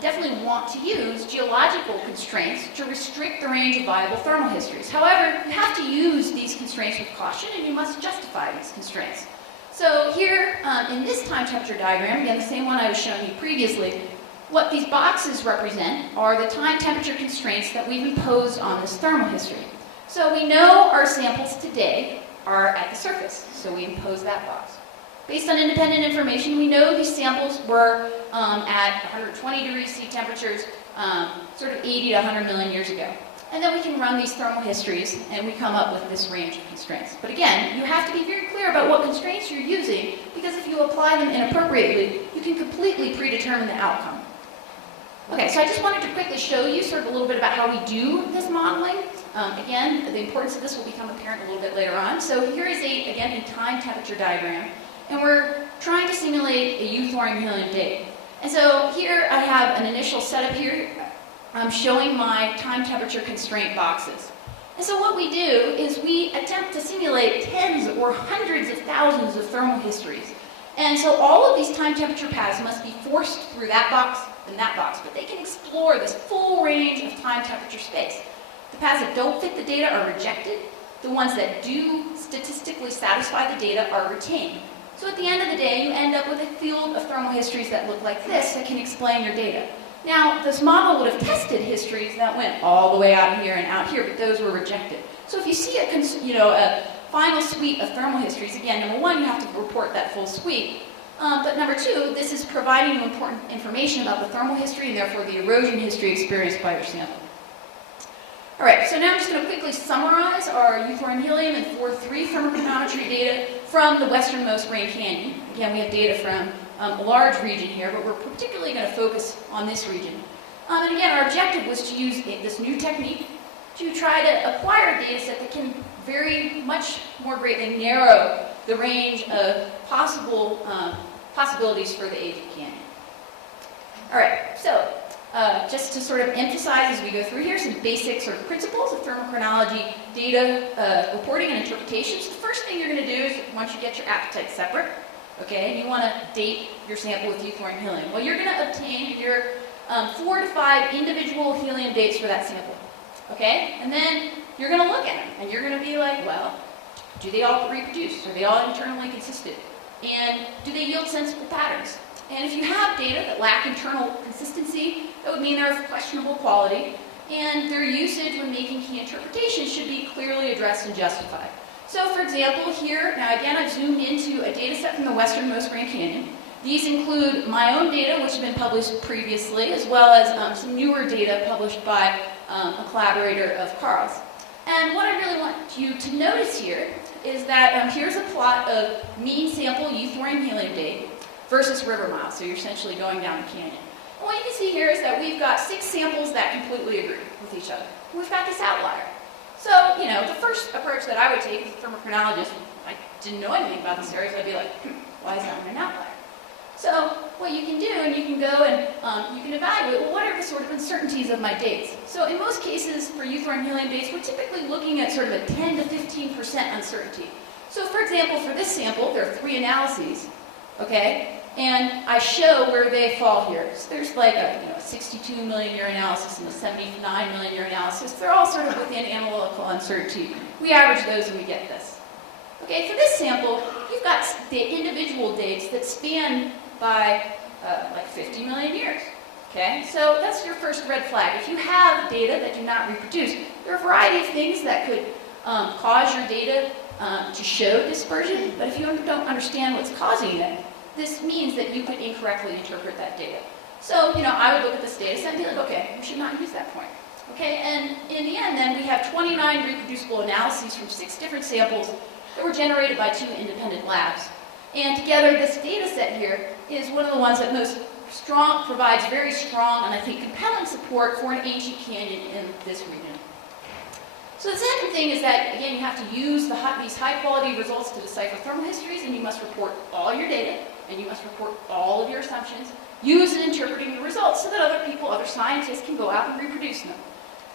definitely want to use geological constraints to restrict the range of viable thermal histories. However, you have to use these constraints with caution, and you must justify these constraints. So here, in this time temperature diagram, again, the same one I was showing you previously, what these boxes represent are the time temperature constraints that we've imposed on this thermal history. So we know our samples today are at the surface, so we impose that box. Based on independent information, we know these samples were at 120 degrees C temperatures, sort of 80 to 100 million years ago. And then we can run these thermal histories, and we come up with this range of constraints. But again, you have to be very clear about what constraints you're using, because if you apply them inappropriately, you can completely predetermine the outcome. Okay, so I just wanted to quickly show you sort of a little bit about how we do this modeling. Again, the importance of this will become apparent a little bit later on. So here is, again, a time temperature diagram. And we're trying to simulate a thorium helium date. And so here I have an initial setup here. I'm showing my time temperature constraint boxes. And so what we do is we attempt to simulate tens or hundreds of thousands of thermal histories. And so all of these time temperature paths must be forced through that box and that box, but they can explore this full range of time temperature space. The paths that don't fit the data are rejected. The ones that do statistically satisfy the data are retained. So at the end of the day, you end up with a field of thermal histories that look like this that can explain your data. Now, this model would have tested histories that went all the way out here and out here, but those were rejected. So if you see a final suite of thermal histories, again, number one, you have to report that full suite. But number two, this is providing you important information about the thermal history and therefore the erosion history experienced by your sample. All right, so now I'm just going to quickly summarize our thorium helium and 4-3 thermochronometry data from the westernmost Rain Canyon. Again, we have data from a large region here, but we're particularly going to focus on this region. And again, our objective was to use this new technique to try to acquire a data set that can very much more greatly narrow the range of possibilities for the age of canyon. All right, so just to sort of emphasize as we go through here some basic sort of principles of thermochronology data reporting and interpretations. The first thing you're going to do is once you get your apatite separate, okay, and you want to date your sample with thorium helium. Well, you're going to obtain your 4 to 5 individual helium dates for that sample, okay? And then you're going to look at them, and you're going to be like, well, do they all reproduce? Are they all internally consistent? And do they yield sensible patterns? And if you have data that lack internal consistency, that would mean they're of questionable quality, and their usage when making key interpretations should be clearly addressed and justified. So for example, here, now again, I've zoomed into a data set from the westernmost Grand Canyon. These include my own data, which have been published previously, as well as some newer data published by a collaborator of Carl's. And what I really want you to notice here is that here's a plot of mean sample thorium helium date versus river miles. So you're essentially going down the canyon. And what you can see here is that we've got 6 samples that completely agree with each other. We've got this outlier. So, you know, the first approach that I would take as a thermochronologist, I didn't know anything about this area, so I'd be like, why is that an outlier? So what you can do, and you can go and you can evaluate, well, what are the sort of uncertainties of my dates? So in most cases for thorium helium dates, we're typically looking at sort of a 10 to 15% uncertainty. So for example, for this sample, there are 3 analyses, okay? And I show where they fall here. So there's like a 62 million year analysis and a 79 million year analysis. They're all sort of within analytical uncertainty. We average those and we get this. Okay, for this sample, you've got the individual dates that span by like 50 million years. Okay, so that's your first red flag. If you have data that do not reproduce, there are a variety of things that could cause your data to show dispersion, but if you don't understand what's causing it, this means that you could incorrectly interpret that data. So, you know, I would look at this data set and be like, okay, we should not use that point. Okay, and in the end then, we have 29 reproducible analyses from 6 different samples that were generated by 2 independent labs. And together, this data set here is one of the ones that provides very strong and I think compelling support for an ancient canyon in this region. So the second thing is that, again, you have to use these high-quality results to decipher thermal histories, and you must report all your data, and you must report all of your assumptions, use in interpreting the results so that other people, other scientists, can go out and reproduce them.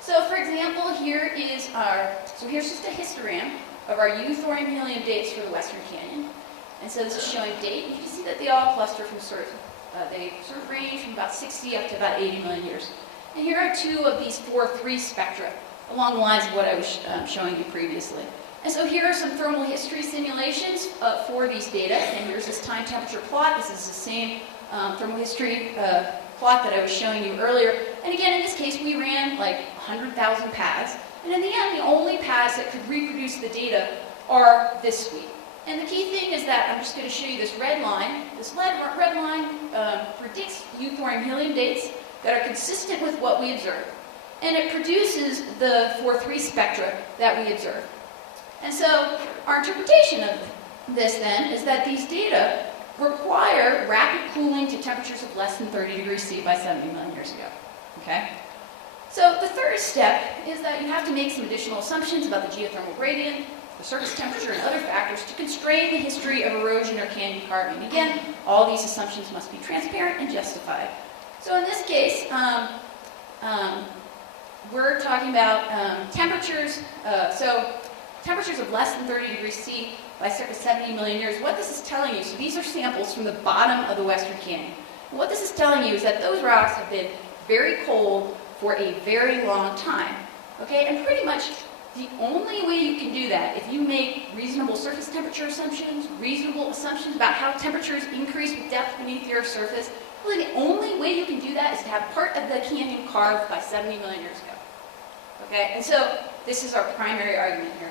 So for example, here's just a histogram of our thorium helium dates for the Western Canyon. And so this is showing date, and you can see that they all cluster from they range from about 60 up to about 80 million years. And here are 2 of these 4-3 spectra, along the lines of what I was showing you previously. And so here are some thermal history simulations for these data, and here's this time temperature plot. This is the same thermal history plot that I was showing you earlier. And again, in this case, we ran like 100,000 paths, and in the end, the only paths that could reproduce the data are this suite. And the key thing is that I'm just going to show you this red line. This red line predicts thorium helium dates that are consistent with what we observe. And it produces the 4-3 spectra that we observe. And so our interpretation of this then is that these data require rapid cooling to temperatures of less than 30 degrees C by 70 million years ago. Okay? So the third step is that you have to make some additional assumptions about the geothermal gradient, the surface temperature, and other factors to constrain the history of erosion or canyon carving. Again, all these assumptions must be transparent and justified. So in this case, we're talking about temperatures. So temperatures of less than 30 degrees C by circa 70 million years. What this is telling you, so these are samples from the bottom of the Western Canyon. And what this is telling you is that those rocks have been very cold for a very long time. Okay, and pretty much the only way you can do that, if you make reasonable surface temperature assumptions, reasonable assumptions about how temperatures increase with depth beneath the Earth's surface, really the only way you can do that is to have part of the canyon carved by 70 million years ago. Okay, and so this is our primary argument here.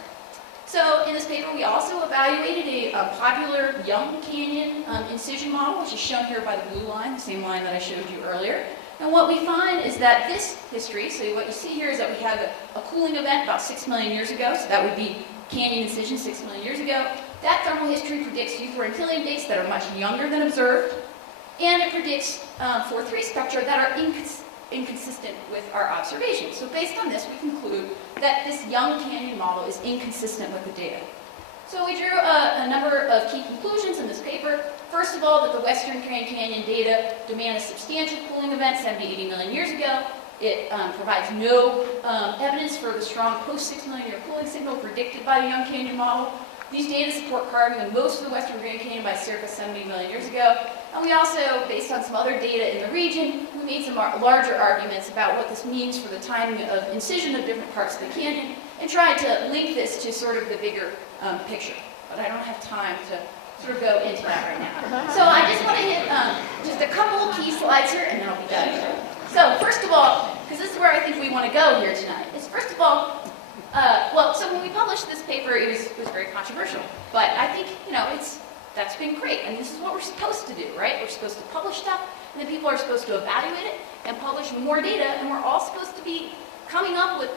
So in this paper, we also evaluated a popular young canyon incision model, which is shown here by the blue line, the same line that I showed you earlier. And what we find is that this history, so what you see here is that we have a cooling event about 6 million years ago, so that would be canyon incision 6 million years ago. That thermal history predicts thorium helium dates that are much younger than observed, and it predicts 4-3 spectra that are inconsistent with our observations. So based on this, we conclude that this young canyon model is inconsistent with the data. So we drew a number of key conclusions in this paper. First of all, that the Western Grand Canyon data demand a substantial cooling event 70, 80 million years ago. It provides no evidence for the strong post-6 million year cooling signal predicted by the Young Canyon model. These data support carving of most of the Western Grand Canyon by circa 70 million years ago. And we also, based on some other data in the region, we made some larger arguments about what this means for the timing of incision of different parts of the canyon, and tried to link this to sort of the bigger picture. But I don't have time to sort of go into that right now. So I just want to hit just a couple key slides here, and then I'll be done. So first of all, because this is where I think we want to go here tonight, is first of all, so when we published this paper, it was very controversial. But I think, that's been great. And this is what we're supposed to do, right? We're supposed to publish stuff, and then people are supposed to evaluate it and publish more data, and we're all supposed to be coming up with,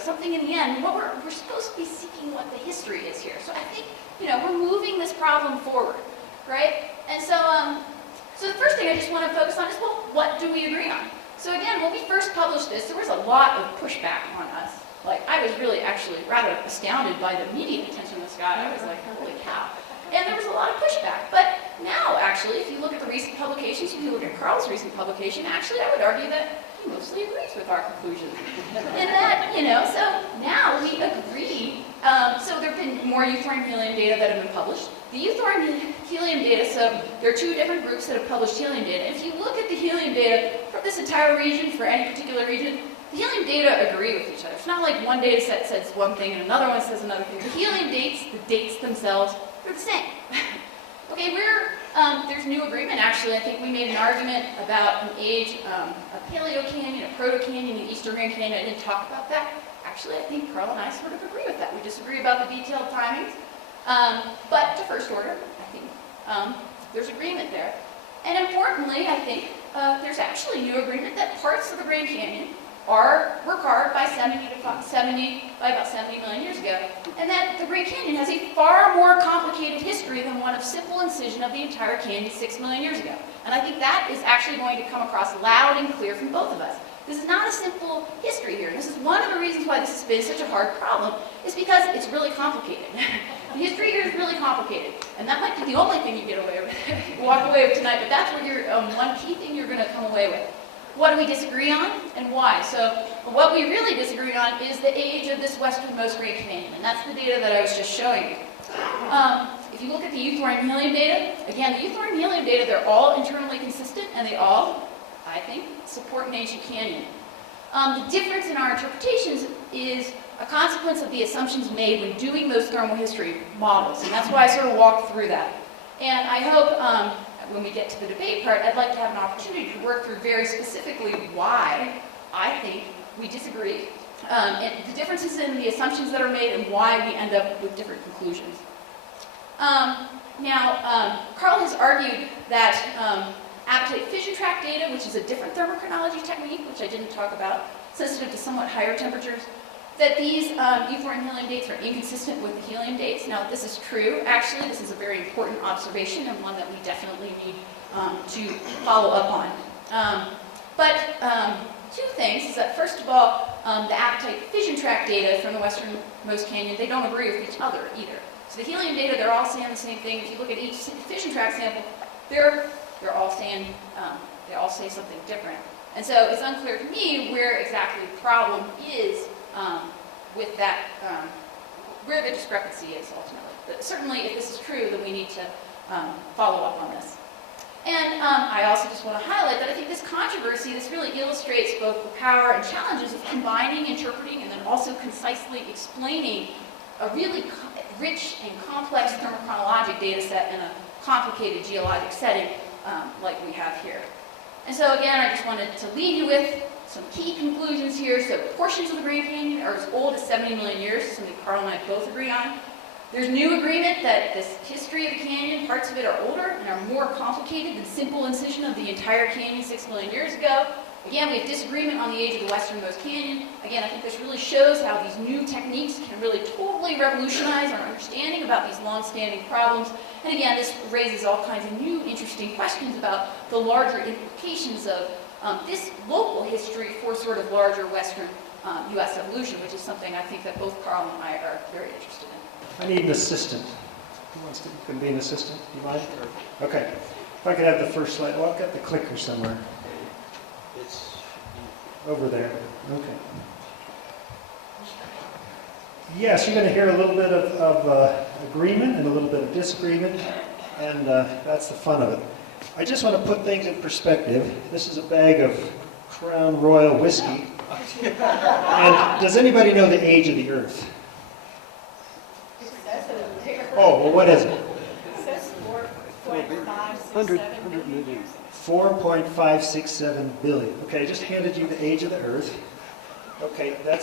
something in the end. What we're supposed to be seeking what the history is here. So I think, we're moving this problem forward, right? And so, so the first thing I just want to focus on is, well, what do we agree on? So again, when we first published this, there was a lot of pushback on us. Like, I was really actually rather astounded by the media attention this got. I was like, holy cow. And there was a lot of pushback. But now, actually, if you look at the recent publications, if you look at Karl's recent publication, actually, I would argue that he mostly agrees with our conclusions. And that, so now we agree. So there have been more euthorium helium data that have been published. The euthorium helium data, so there are two different groups that have published helium data. If you look at the helium data from this entire region, for any particular region, the helium data agree with each other. It's not like one data set says one thing and another one says another thing. The helium dates, the dates themselves, they're the same. Okay, there's new agreement actually. I think we made an argument about an age, a paleo canyon, a proto canyon, an eastern Grand Canyon. I didn't talk about that. Actually, I think Karl and I sort of agree with that. We disagree about the detailed timings. But to first order, I think there's agreement there. And importantly, I think there's actually new agreement that parts of the Grand Canyon were carved by about 70 million years ago, and that the Grand Canyon has a far more complicated history than one of simple incision of the entire canyon 6 million years ago. And I think that is actually going to come across loud and clear from both of us. This is not a simple history here. This is one of the reasons why this has been such a hard problem, is because it's really complicated. The history here is really complicated, and that might be the only thing you get away with, walk away with tonight, but that's what one key thing you're going to come away with. What do we disagree on, and why? So what we really disagree on is the age of this westernmost Grand Canyon, and that's the data that I was just showing you. If you look at the euthorium helium data, again, the euthorium helium data, they're all internally consistent, and they all, I think, support an ancient canyon. The difference in our interpretations is a consequence of the assumptions made when doing those thermal history models, and that's why I sort of walked through that. And I hope when we get to the debate part, I'd like to have an opportunity to work through very specifically why I think we disagree, and the differences in the assumptions that are made and why we end up with different conclusions. Karl has argued that appetite fission tract data, which is a different thermochronology technique, which I didn't talk about, sensitive to somewhat higher temperatures, that these euphorium helium dates are inconsistent with the helium dates. Now, this is true. Actually, this is a very important observation and one that we definitely need to follow up on. But two things is that, first of all, the appetite fission tract data from the westernmost canyon, they don't agree with each other either. So the helium data, they're all saying the same thing. If you look at each fission tract sample, they're all saying, they all say something different. And so it's unclear to me where exactly the problem is with that, where the discrepancy is ultimately. But certainly, if this is true, then we need to follow up on this. And I also just want to highlight that I think this controversy, this really illustrates both the power and challenges of combining, interpreting, and then also concisely explaining a really rich and complex thermochronologic data set in a complicated geologic setting like we have here. And so again, I just wanted to leave you with some key conclusions here. So portions of the Grand Canyon are as old as 70 million years, something Karl and I both agree on. There's new agreement that this history of the canyon, parts of it are older and are more complicated than simple incision of the entire canyon 6 million years ago. Again, we have disagreement on the age of the westernmost canyon. Again, I think this really shows how these new techniques can really totally revolutionize our understanding about these long-standing problems. And again, this raises all kinds of new interesting questions about the larger implications of this local history for sort of larger Western U.S. evolution, which is something I think that both Karl and I are very interested in. I need an assistant. Who wants to can be an assistant? Do you mind? Okay. If I could have the first slide. Well, I've got the clicker somewhere. It's Over there. Okay. Yes, you're going to hear a little bit of agreement and a little bit of disagreement, and that's the fun of it. I just want to put things in perspective. This is a bag of Crown Royal whiskey. And does anybody know the age of the Earth? Oh, well, what is it? It says 100 million. 4.567 billion. Okay, I just handed you the age of the Earth. Okay, now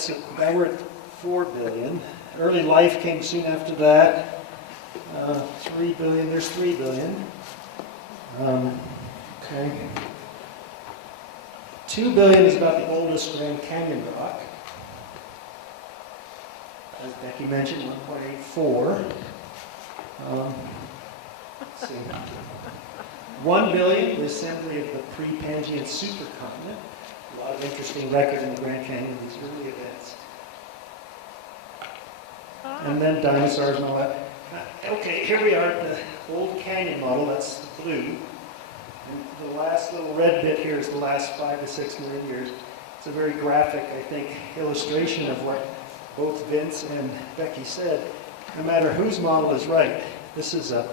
we're at 4 billion. Early life came soon after that. 3 billion, there's 3 billion. Okay. 2 billion is about the oldest Grand Canyon rock. As Becky mentioned, 1.84. Let's see. 1 billion, the assembly of the pre-Pangean supercontinent. A lot of interesting record in the Grand Canyon, these early events. And then dinosaurs and all that. Okay, here we are at the old canyon model, that's the blue. And the last little red bit here is the last 5 to 6 million years. It's a very graphic, I think, illustration of what both Vince and Becky said. No matter whose model is right, this is a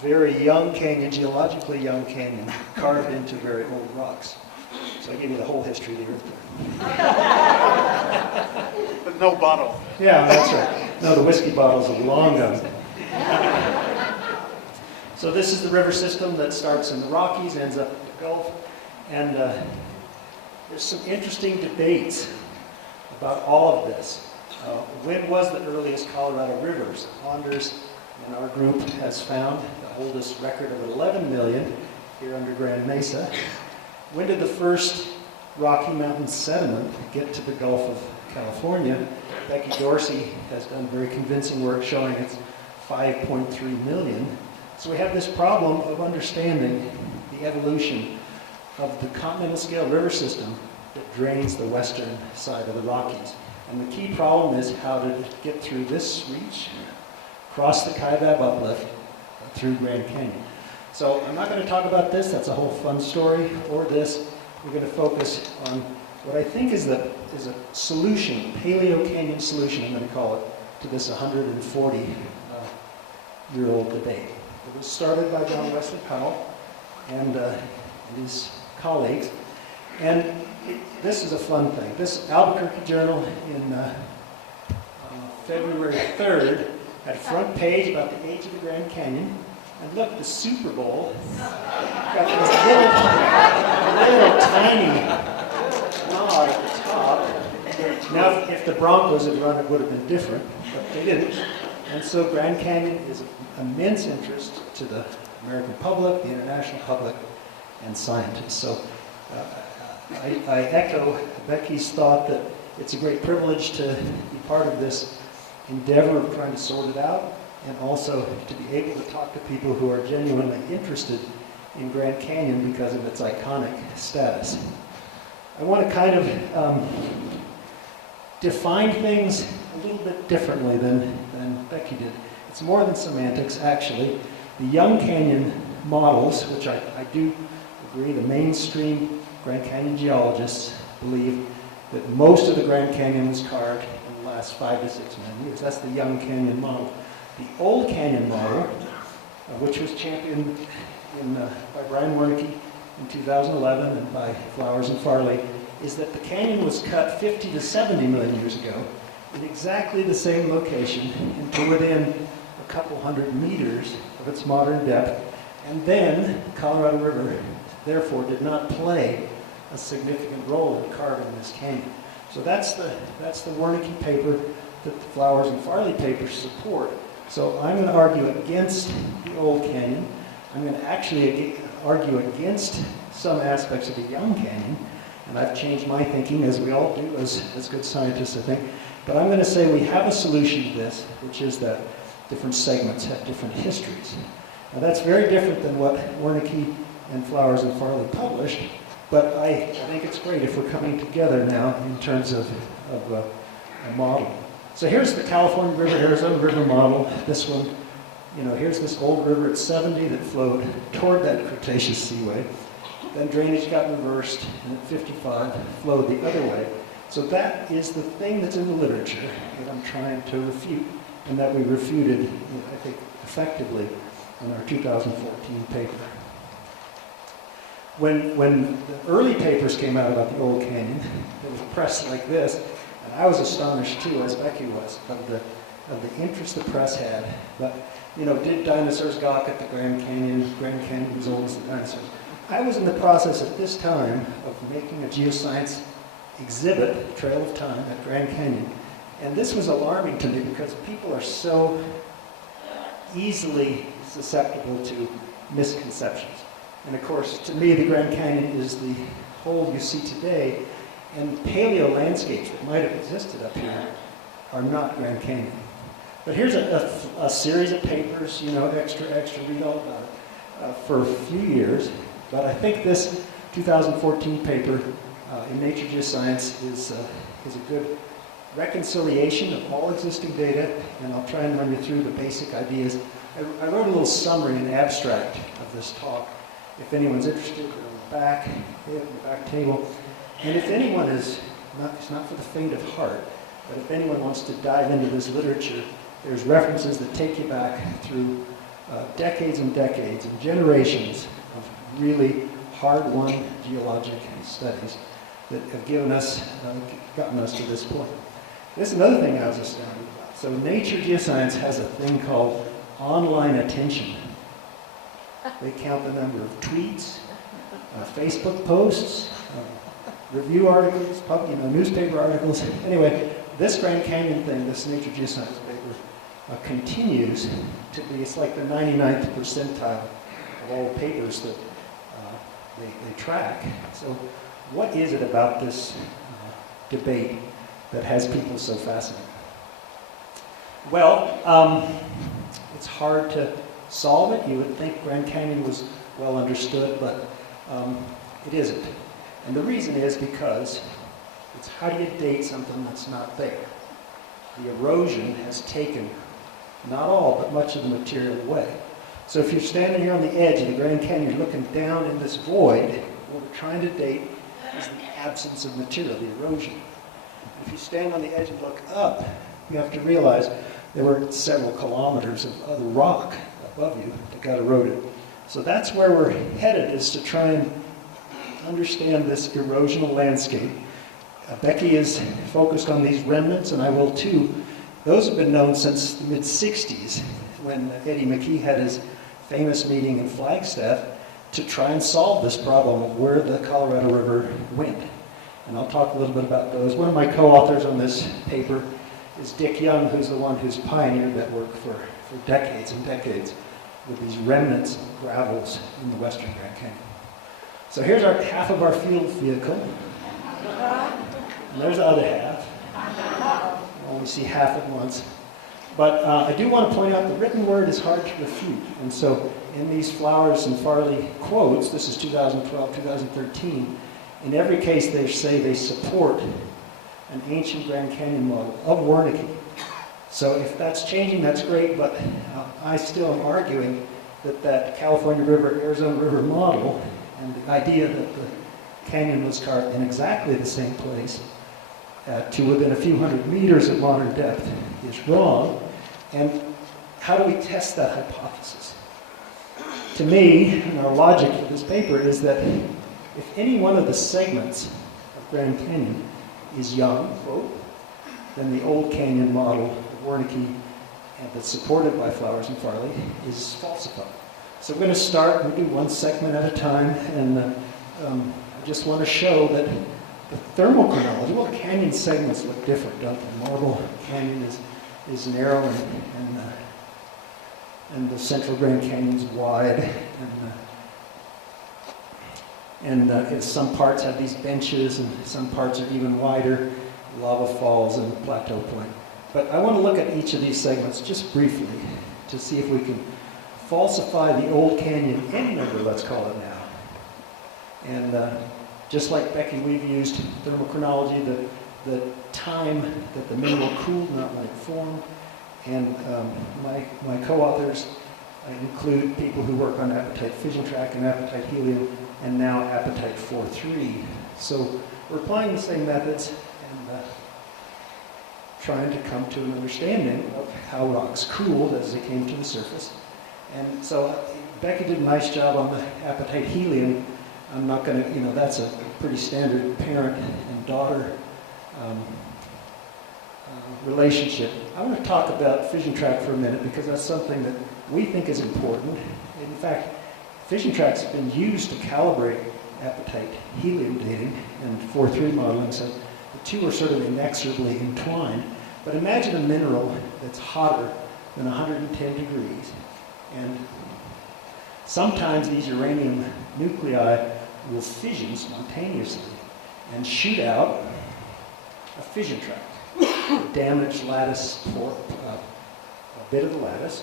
very young canyon, geologically young canyon, carved into very old rocks. So I gave you the whole history of the Earth there. But no bottle. Yeah, that's right. No, the whiskey bottles are long gone. So this is the river system that starts in the Rockies, ends up in the Gulf, and there's some interesting debates about all of this. When was the earliest Colorado river? So Anders and our group has found the oldest record of 11 million here under Grand Mesa. When did the first Rocky Mountain sediment get to the Gulf of California? Becky Dorsey has done very convincing work showing it's 5.3 million. So we have this problem of understanding the evolution of the continental scale river system that drains the western side of the Rockies. And the key problem is how to get through this reach, cross the Kaibab uplift through Grand Canyon. So I'm not going to talk about this, that's a whole fun story, or this. We're going to focus on what I think is a solution, Paleo Canyon solution, I'm going to call it, to this 140-year-old debate. It was started by John Wesley Powell and his colleagues. And this is a fun thing. This Albuquerque Journal in February 3rd had a front page about the age of the Grand Canyon. And look, the Super Bowl got this little tiny nod at the top. Now, if the Broncos had run, it would have been different, but they didn't. And so Grand Canyon is of immense interest to the American public, the international public, and scientists. So I echo Becky's thought that it's a great privilege to be part of this endeavor of trying to sort it out, and also to be able to talk to people who are genuinely interested in Grand Canyon because of its iconic status. I want to kind of define things a little bit differently than Becky did. It's more than semantics, actually. The Young Canyon models, which I do agree, the mainstream Grand Canyon geologists believe that most of the Grand Canyon was carved in the last 5 to 6 million years. That's the Young Canyon model. The Old Canyon model, which was championed by Brian Wernicke in 2011 and by Flowers and Farley, is that the canyon was cut 50 to 70 million years ago in exactly the same location and to within a couple hundred meters of its modern depth. And then the Colorado River, therefore, did not play a significant role in carving this canyon. So that's the Wernicke paper that the Flowers and Farley papers support. So I'm going to argue against the Old Canyon. I'm going to actually argue against some aspects of the Young Canyon. And I've changed my thinking, as we all do as good scientists, I think. But I'm going to say we have a solution to this, which is that different segments have different histories. Now that's very different than what Wernicke and Flowers and Farley published, but I think it's great if we're coming together now in terms of a model. So here's the California River, Arizona River model. This one, here's this old river at 70 that flowed toward that Cretaceous seaway. Then drainage got reversed, and at 55 flowed the other way. So that is the thing that's in the literature that I'm trying to refute, and that we refuted, I think, effectively in our 2014 paper. When the early papers came out about the old canyon, there was press like this, and I was astonished too, as Becky was, of the interest the press had. But, did dinosaurs gawk at the Grand Canyon? Grand Canyon was old as the dinosaurs. I was in the process at this time of making a geoscience exhibit, Trail of Time, at Grand Canyon. And this was alarming to me because people are so easily susceptible to misconceptions. And of course, to me, the Grand Canyon is the hole you see today, and paleo landscapes that might have existed up here are not Grand Canyon. But here's a series of papers, extra, read all about it, for a few years. But I think this 2014 paper in Nature Geoscience is a good reconciliation of all existing data, and I'll try and run you through the basic ideas. I wrote a little summary and abstract of this talk. If anyone's interested, go on the back table. And if anyone it's not for the faint of heart, but if anyone wants to dive into this literature, there's references that take you back through decades and decades and generations of really hard-won geologic studies that have gotten us to this point. This is another thing I was astounded about. So Nature Geoscience has a thing called online attention. They count the number of tweets, Facebook posts, review articles, newspaper articles. Anyway, this Grand Canyon thing, this Nature Geoscience paper, continues to be, it's like the 99th percentile of all papers that they track. So what is it about this debate that has people so fascinated? Well, it's hard to solve it. You would think Grand Canyon was well understood, but it isn't. And the reason is because it's how do you date something that's not there? The erosion has taken not all, but much of the material away. So if you're standing here on the edge of the Grand Canyon looking down in this void, what we're trying to date is the absence of material, the erosion. If you stand on the edge and look up, you have to realize there were several kilometers of other rock above you that got eroded. So that's where we're headed, is to try and understand this erosional landscape. Becky is focused on these remnants, and I will too. Those have been known since the mid-60s, when Eddie McKee had his famous meeting in Flagstaff to try and solve this problem of where the Colorado River went. And I'll talk a little bit about those. One of my co-authors on this paper is Dick Young, who's the one who's pioneered that work for decades and decades with these remnants of gravels in the western Grand Canyon. So here's half of our field vehicle. And there's the other half. You only see half at once. But I do want to point out the written word is hard to refute. And so in these Flowers and Farley quotes, this is 2012, 2013, in every case they say they support an ancient Grand Canyon model of Wernicke. So if that's changing, that's great, but I still am arguing that California River, Arizona River model and the idea that the canyon was carved in exactly the same place to within a few hundred meters of modern depth is wrong. And how do we test that hypothesis? To me, and our logic for this paper is that if any one of the segments of Grand Canyon is young, quote, then the old canyon model of Wernicke and that's supported by Flowers and Farley is falsified. So we're going to start, we do one segment at a time, and I just want to show that the thermochronology, well, the canyon segments look different, don't they? Marble Canyon is narrow and the central Grand Canyon's wide, and some parts have these benches and some parts are even wider, lava falls and plateau point. But I want to look at each of these segments just briefly to see if we can falsify the old canyon any number, let's call it now. And just like Becky, we've used thermochronology that time that the mineral cooled, not when it formed. And my co-authors include people who work on apatite fission track and apatite helium, and now apatite 4-3. So we're applying the same methods and trying to come to an understanding of how rocks cooled as they came to the surface. And so Becky did a nice job on the apatite helium. I'm not going to, that's a pretty standard parent and daughter relationship. I want to talk about fission track for a minute because that's something that we think is important. In fact, fission tracks have been used to calibrate apatite helium dating and 4-3 modeling, so the two are sort of inexorably entwined. But imagine a mineral that's hotter than 110 degrees, and sometimes these uranium nuclei will fission spontaneously and shoot out a fission track, damaged lattice, a bit of the lattice.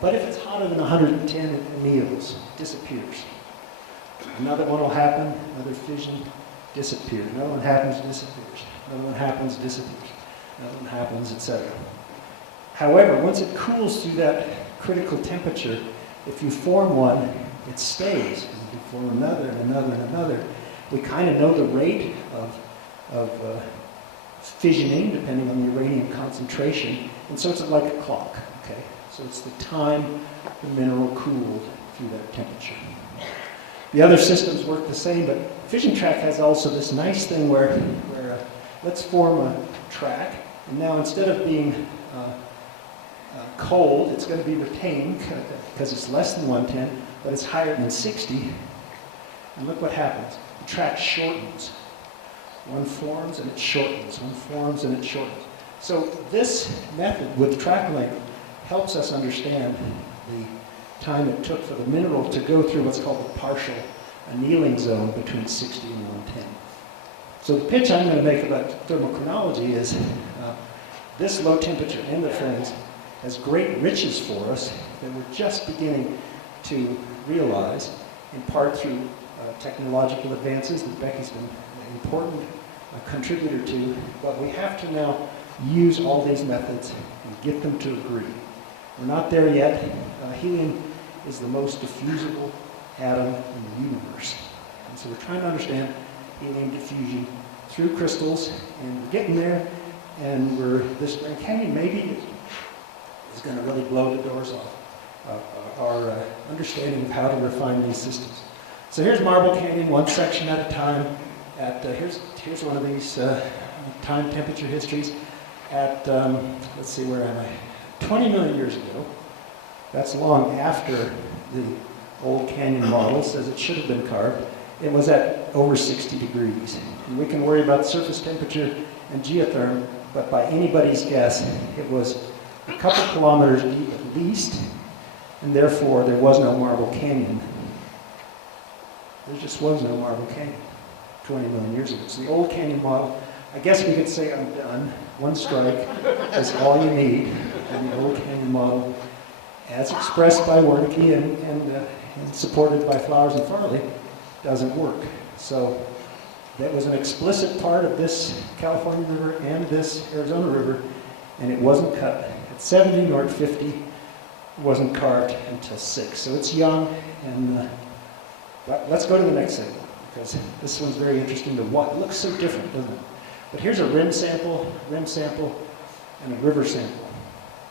But if it's hotter than 110, it anneals, disappears. Another one will happen, another fission disappears. Another one happens, disappears. Another one happens, disappears. Another one happens, etc. However, once it cools through that critical temperature, if you form one, it stays. If you form another and another and another, we kind of know the rate of fissioning depending on the uranium concentration, and so it's like a clock. Okay, so it's the time the mineral cooled through that temperature. The other systems work the same, but fission track has also this nice thing where let's form a track, and now instead of being cold, it's going to be retained because it's less than 110, but it's higher than 60. And look what happens. The track shortens. One forms and it shortens. One forms and it shortens. So this method with track length helps us understand the time it took for the mineral to go through what's called the partial annealing zone between 60 and 110. So the pitch I'm going to make about thermochronology is this low temperature end of things has great riches for us that we're just beginning to realize, in part through technological advances that Becky's been an important contributor to, but we have to now use all these methods and get them to agree. We're not there yet. Helium is the most diffusible atom in the universe. And so we're trying to understand helium diffusion through crystals, and we're getting there, and this Grand Canyon maybe is going to really blow the doors off our understanding of how to refine these systems. So here's Marble Canyon, one section at a time. Here's one of these time temperature histories at, let's see, where am I? 20 million years ago. That's long after the old canyon model says it should have been carved. It was at over 60 degrees. And we can worry about surface temperature and geotherm, but by anybody's guess, it was a couple kilometers deep at least, and therefore there was no Marble Canyon. There just was no Marble Canyon 20 million years ago. So the old canyon model, I guess we could say I'm done. One strike is all you need. And the old canyon model, as expressed by Wernicke and supported by Flowers and Farley, doesn't work. So that was an explicit part of this California River and this Arizona River, and it wasn't cut at 70 nor at 50. It wasn't carved until 6. So it's young, and but let's go to the next segment, because this one's very interesting. It looks so different, doesn't it? But here's a rim sample, and a river sample.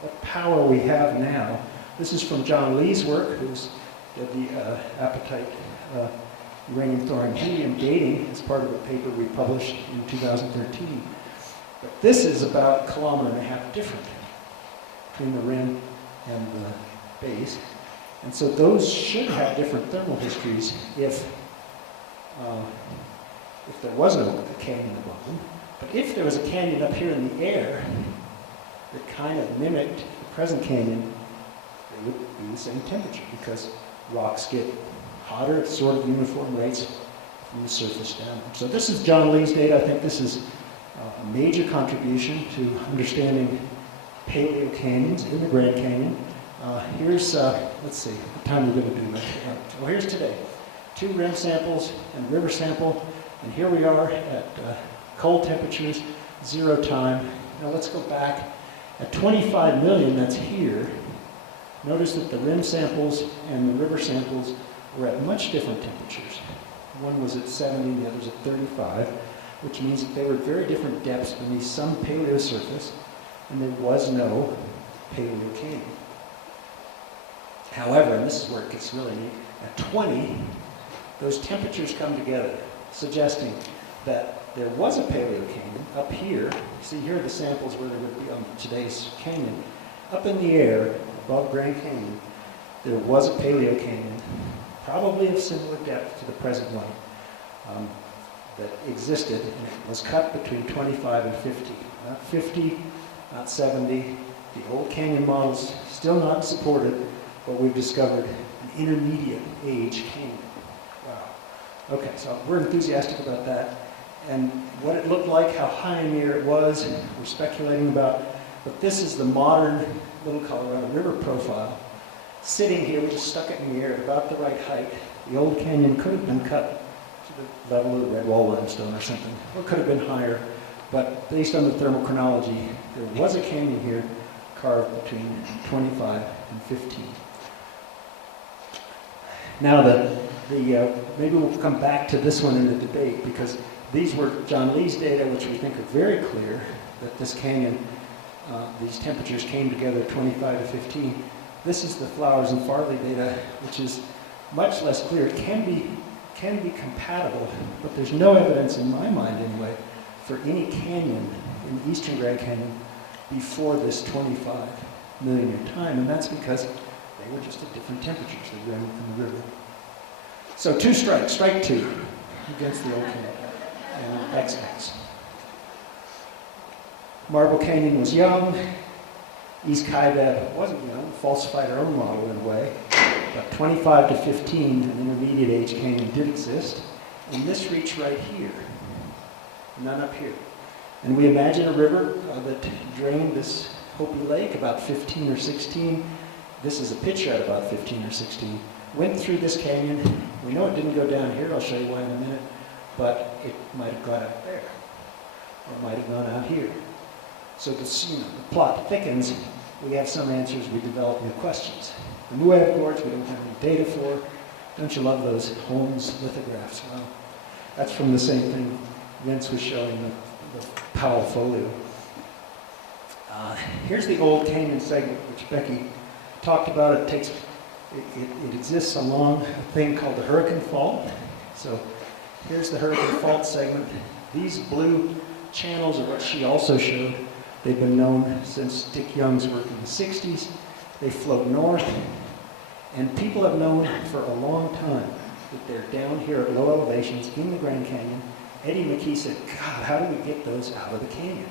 What power we have now. This is from John Lee's work, who's did the apatite uranium, thorium, helium dating as part of a paper we published in 2013. But this is about 1.5 kilometers different between the rim and the base. And so those should have different thermal histories if there was no canyon above them. But if there was a canyon up here in the air that kind of mimicked the present canyon, they would be the same temperature because rocks get hotter at sort of uniform rates from the surface down. So this is John Lee's data. I think this is a major contribution to understanding paleo canyons in the Grand Canyon. Here's, let's see, what time are we going to do that? Well, here's today. 2 rim samples and river sample, and here we are at cold temperatures. zero time. Now let's go back. At 25 million, that's here. Notice that the rim samples and the river samples were at much different temperatures. One was at 70, the other's at 35, which means that they were at very different depths beneath some paleosurface, and there was no paleocanyon. However, and this is where it gets really neat, at 20, those temperatures come together, suggesting that there was a paleocanyon up here. See, here are the samples where there would be on today's canyon. Up in the air, above Grand Canyon, there was a paleocanyon, probably of similar depth to the present one, that existed, and it was cut between 25 and 50. Not 50, not 70. The old canyon models still not supported, but we've discovered an intermediate age canyon. Wow. Okay, so we're enthusiastic about that. And what it looked like, how high in the air it was, we're speculating about. But this is the modern Little Colorado River profile. Sitting here, we just stuck it in the air at about the right height. The old canyon could have been cut to the level of red wall limestone or something, or could have been higher. But based on the thermochronology, there was a canyon here carved between 25 and 15. Now, maybe we'll come back to this one in the debate, because these were John Lee's data, which we think are very clear that this canyon, these temperatures came together at 25 to 15. This is the Flowers and Farley data, which is much less clear. It can be compatible, but there's no evidence in my mind anyway for any canyon in the eastern Grand Canyon before this 25 million year time, and that's because they were just at different temperatures, the rim and the river. So two strikes, strike two against the old canyon, and XX. Marble Canyon was young. East Kaibab wasn't young, falsified our own model in a way. But 25 to 15, an intermediate age canyon did exist. And this reach right here, none up here. And we imagine a river that drained this Hopi Lake about 15 or 16. This is a picture at about 15 or 16. Went through this canyon. We know it didn't go down here. I'll show you why in a minute. But it might have gone out there. Or it might have gone out here. So the plot thickens. We have some answers. We develop new questions. The Muev gorge, we don't have any data for. Don't you love those Holmes lithographs? Well, that's from the same thing Vince was showing, the Powell folio. Here's the old canyon segment, which Becky talked about. It exists along a thing called the Hurricane Fault. So here's the Hurricane Fault segment. These blue channels are what she also showed. They've been known since Dick Young's work in the 60s. They flow north, and people have known for a long time that they're down here at low elevations in the Grand Canyon. Eddie McKee said, God, how do we get those out of the canyon?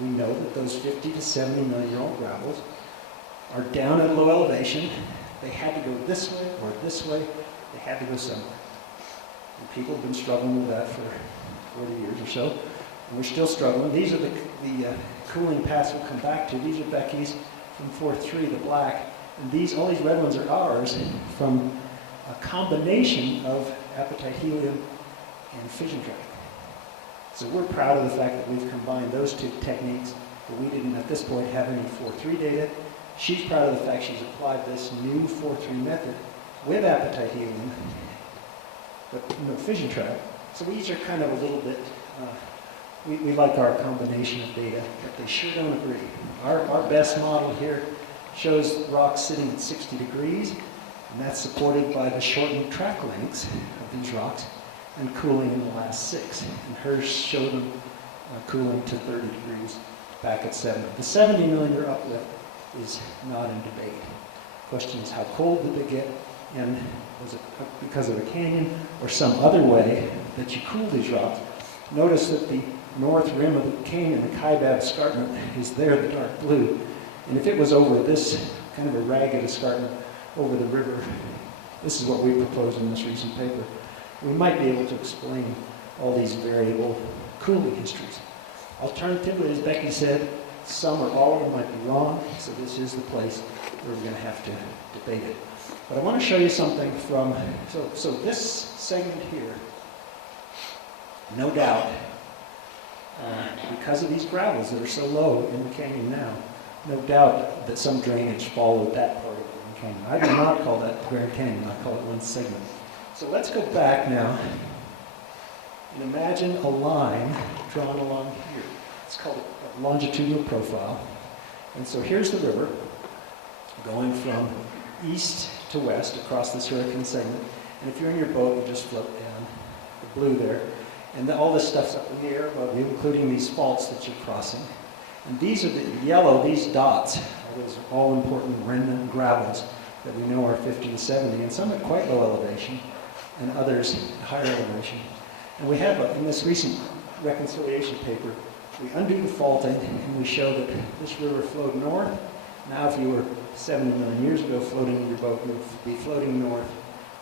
We know that those 50 to 70 million-year-old gravels are down at low elevation. They had to go this way or this way. They had to go somewhere. And people have been struggling with that for 40 years or so. And we're still struggling. These are the cooling paths we'll come back to. These are Becky's from 4-3, the black. And all these red ones are ours from a combination of apatite helium and fission track. So we're proud of the fact that we've combined those two techniques, but we didn't at this point have any 4-3 data. She's proud of the fact she's applied this new 4-3 method with apatite helium, but no fission track. So these are kind of a little bit, we like our combination of data, but they sure don't agree. Our best model here shows rocks sitting at 60 degrees, and that's supported by the shortened track lengths of these rocks and cooling in the last 6. And hers showed them cooling to 30 degrees back at 70. The 70 millimeter uplift is not in debate. The question is, how cold did they get, and was it because of a canyon or some other way that you cool these rocks? Notice that the north rim of the canyon, the Kaibab escarpment, is there, the dark blue. And if it was over this kind of a ragged escarpment over the river, this is what we proposed in this recent paper, we might be able to explain all these variable cooling histories. Alternatively, as Becky said, some or all of them might be wrong, so this is the place where we're going to have to debate it. But I want to show you something from, so this segment here, no doubt, because of these gravels that are so low in the canyon now. No doubt that some drainage followed that part of the Grand Canyon. I do not call that the Grand Canyon, I call it one segment. So let's go back now and imagine a line drawn along here. It's called a longitudinal profile. And so here's the river going from east to west across this hurricane segment. And if you're in your boat, you just float down the blue there. And all this stuff's up in the air above you, including these faults that you're crossing. And these are the yellow, these dots, are those all-important remnant gravels that we know are 50 to 70, and some at quite low elevation, and others at higher elevation. And we have, in this recent reconciliation paper, we undo the faulting, and we show that this river flowed north. Now, if you were 70 million years ago floating in your boat, you would be floating north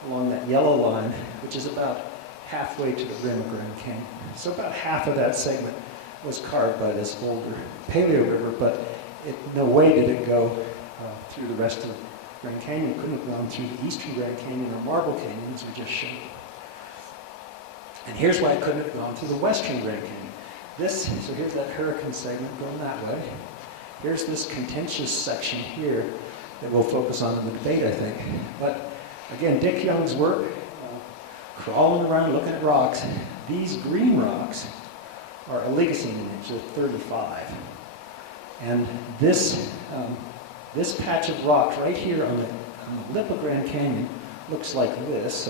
along that yellow line, which is about halfway to the rim of Grand Canyon. So about half of that segment was carved by this older Paleo River, but no way did it go through the rest of the Grand Canyon. It couldn't have gone through the eastern Grand Canyon or Marble Canyon, as we just showed. And here's why it couldn't have gone through the western Grand Canyon. So here's that hurricane segment going that way. Here's this contentious section here that we'll focus on in the debate, I think. But again, Dick Young's work, crawling around looking at rocks. These green rocks are Oligocene in age, they're 35. And this patch of rock right here on the lip of Grand Canyon looks like this.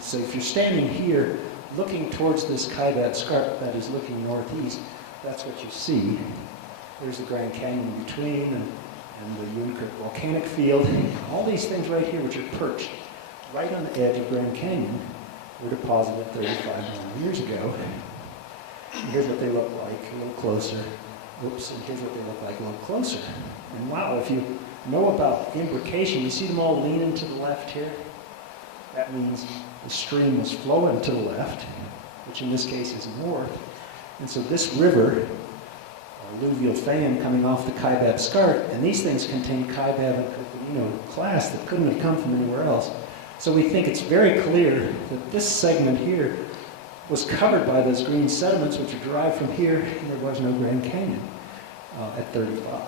So if you're standing here looking towards this Kaibab Scarp that is looking northeast, that's what you see. There's the Grand Canyon in between and the Unicurk volcanic field. All these things right here which are perched right on the edge of Grand Canyon were deposited 35 million years ago. And here's what they look like a little closer. Oops, and here's what they look like a little closer. And wow, if you know about imbrication, you see them all leaning to the left here? That means the stream was flowing to the left, which in this case is north. And so this river, alluvial fan coming off the Kaibab Scarp, and these things contain Kaibab and Coconino class that couldn't have come from anywhere else. So we think it's very clear that this segment here was covered by those green sediments which are derived from here, and there was no Grand Canyon at 35.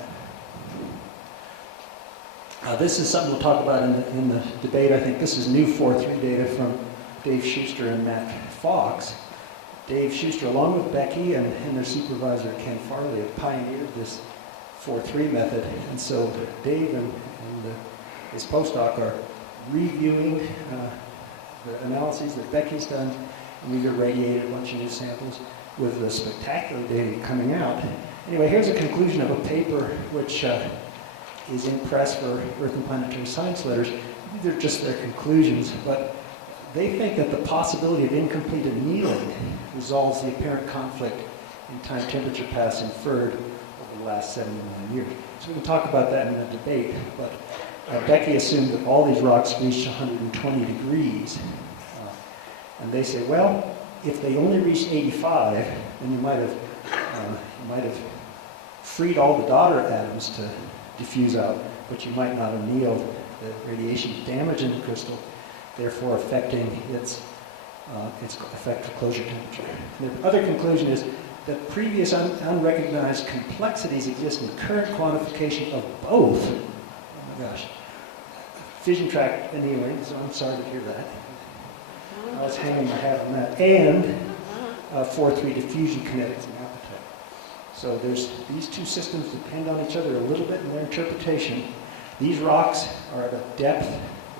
This is something we'll talk about in the debate. I think this is new 4.3 data from Dave Schuster and Matt Fox. Dave Schuster, along with Becky and their supervisor Ken Farley, have pioneered this 4.3 method. And so Dave and his postdoc are reviewing the analyses that Becky's done, and we've irradiated a bunch of new samples with the spectacular data coming out. Anyway, here's a conclusion of a paper which is in press for Earth and Planetary Science Letters. These are just their conclusions, but they think that the possibility of incomplete annealing resolves the apparent conflict in time-temperature paths inferred over the last 70 million years. So we can talk about that in the debate, but Becky assumed that all these rocks reached 120 degrees. And they say, well, if they only reached 85, then you might have freed all the daughter atoms to diffuse out, but you might not anneal the radiation damage in the crystal, therefore affecting its effective closure temperature. And the other conclusion is that previous unrecognized complexities exist in current quantification of both. Oh my gosh. Fission tract annealing, so I'm sorry to hear that. I was hanging my hat on that. And 4.3 diffusion kinetics and appetite. So these two systems depend on each other a little bit in their interpretation. These rocks are at a depth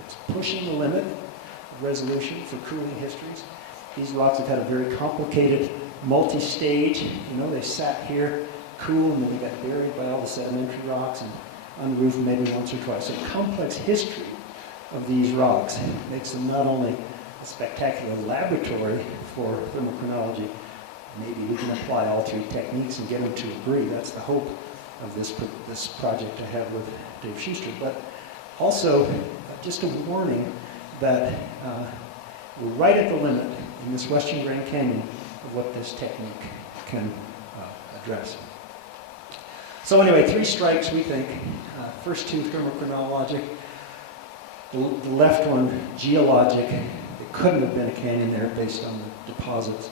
that's pushing the limit of resolution for cooling histories. These rocks have had a very complicated multi-stage. They sat here cool and then they got buried by all the sedimentary rocks and unroofed maybe once or twice. So a complex history of these rocks makes them not only a spectacular laboratory for thermochronology, maybe we can apply all three techniques and get them to agree. That's the hope of this project I have with Dave Schuster. But also, just a warning that we're right at the limit in this Western Grand Canyon of what this technique can address. So anyway, 3 strikes, we think. First 2, thermochronologic. The left one, geologic. It couldn't have been a canyon there based on the deposits.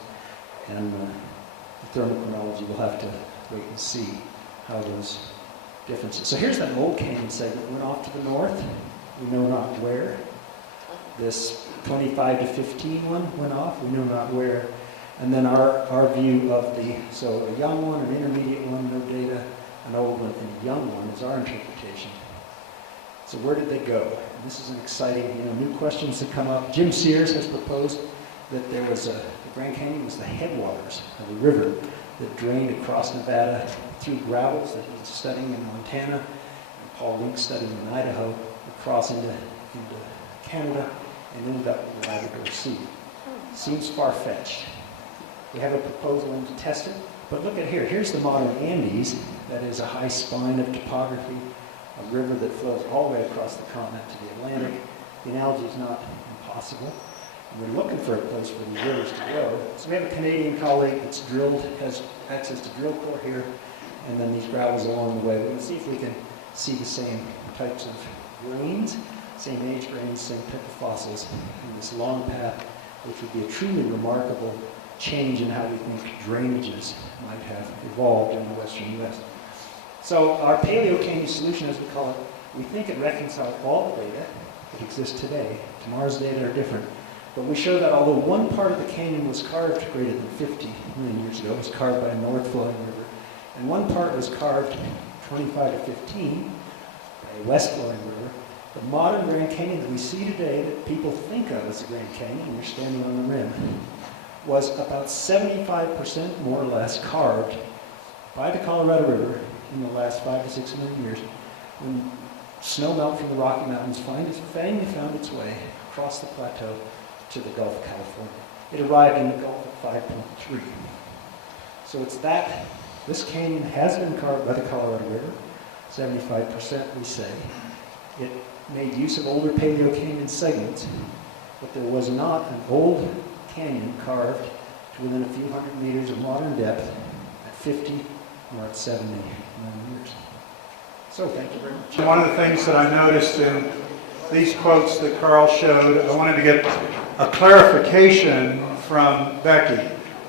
And the thermochronology, we'll have to wait and see how those differences. So here's that old canyon segment. Went off to the north. We know not where. This 25 to 15 one went off. We know not where. And then our view of so a young one, an intermediate one, no data, an old one, and a young one is our interpretation. So where did they go? And this is an exciting, new questions that come up. Jim Sears has proposed that there was the Grand Canyon was the headwaters of a river that drained across Nevada through gravels that he's studying in Montana, and Paul Link studying in Idaho, across into Canada, and ended up in the Labrador Sea. Seems far-fetched. We have a proposal in to test it, but look at here. Here's the modern Andes. That is a high spine of topography, a river that flows all the way across the continent to the Atlantic. The analogy is not impossible. We're looking for a place for these rivers to go. So we have a Canadian colleague that's drilled, has access to drill core here, and then these gravels along the way. We're going to see if we can see the same types of grains, same age grains, same type of fossils in this long path, which would be a truly remarkable change in how we think drainages might have evolved in the western U.S. So our Paleo-Canyon solution, as we call it, we think it reconciles all the data that exists today. Tomorrow's data are different. But we show that although one part of the canyon was carved greater than 50 million years ago, it was carved by a north-flowing river, and one part was carved 25 to 15 by a west-flowing river, the modern Grand Canyon that we see today that people think of as the Grand Canyon, you're standing on the rim, was about 75% more or less carved by the Colorado River in the last 5 to 6 million years, when snow melt from the Rocky Mountains finally found its way across the plateau to the Gulf of California. It arrived in the Gulf at 5.3. So it's this canyon has been carved by the Colorado River, 75% we say. It made use of older Paleo-Canyon segments, but there was not an old canyon carved to within a few hundred meters of modern depth at 50 or at 70 million years. So thank you very much. One of the things that I noticed in these quotes that Carl showed, I wanted to get a clarification from Becky.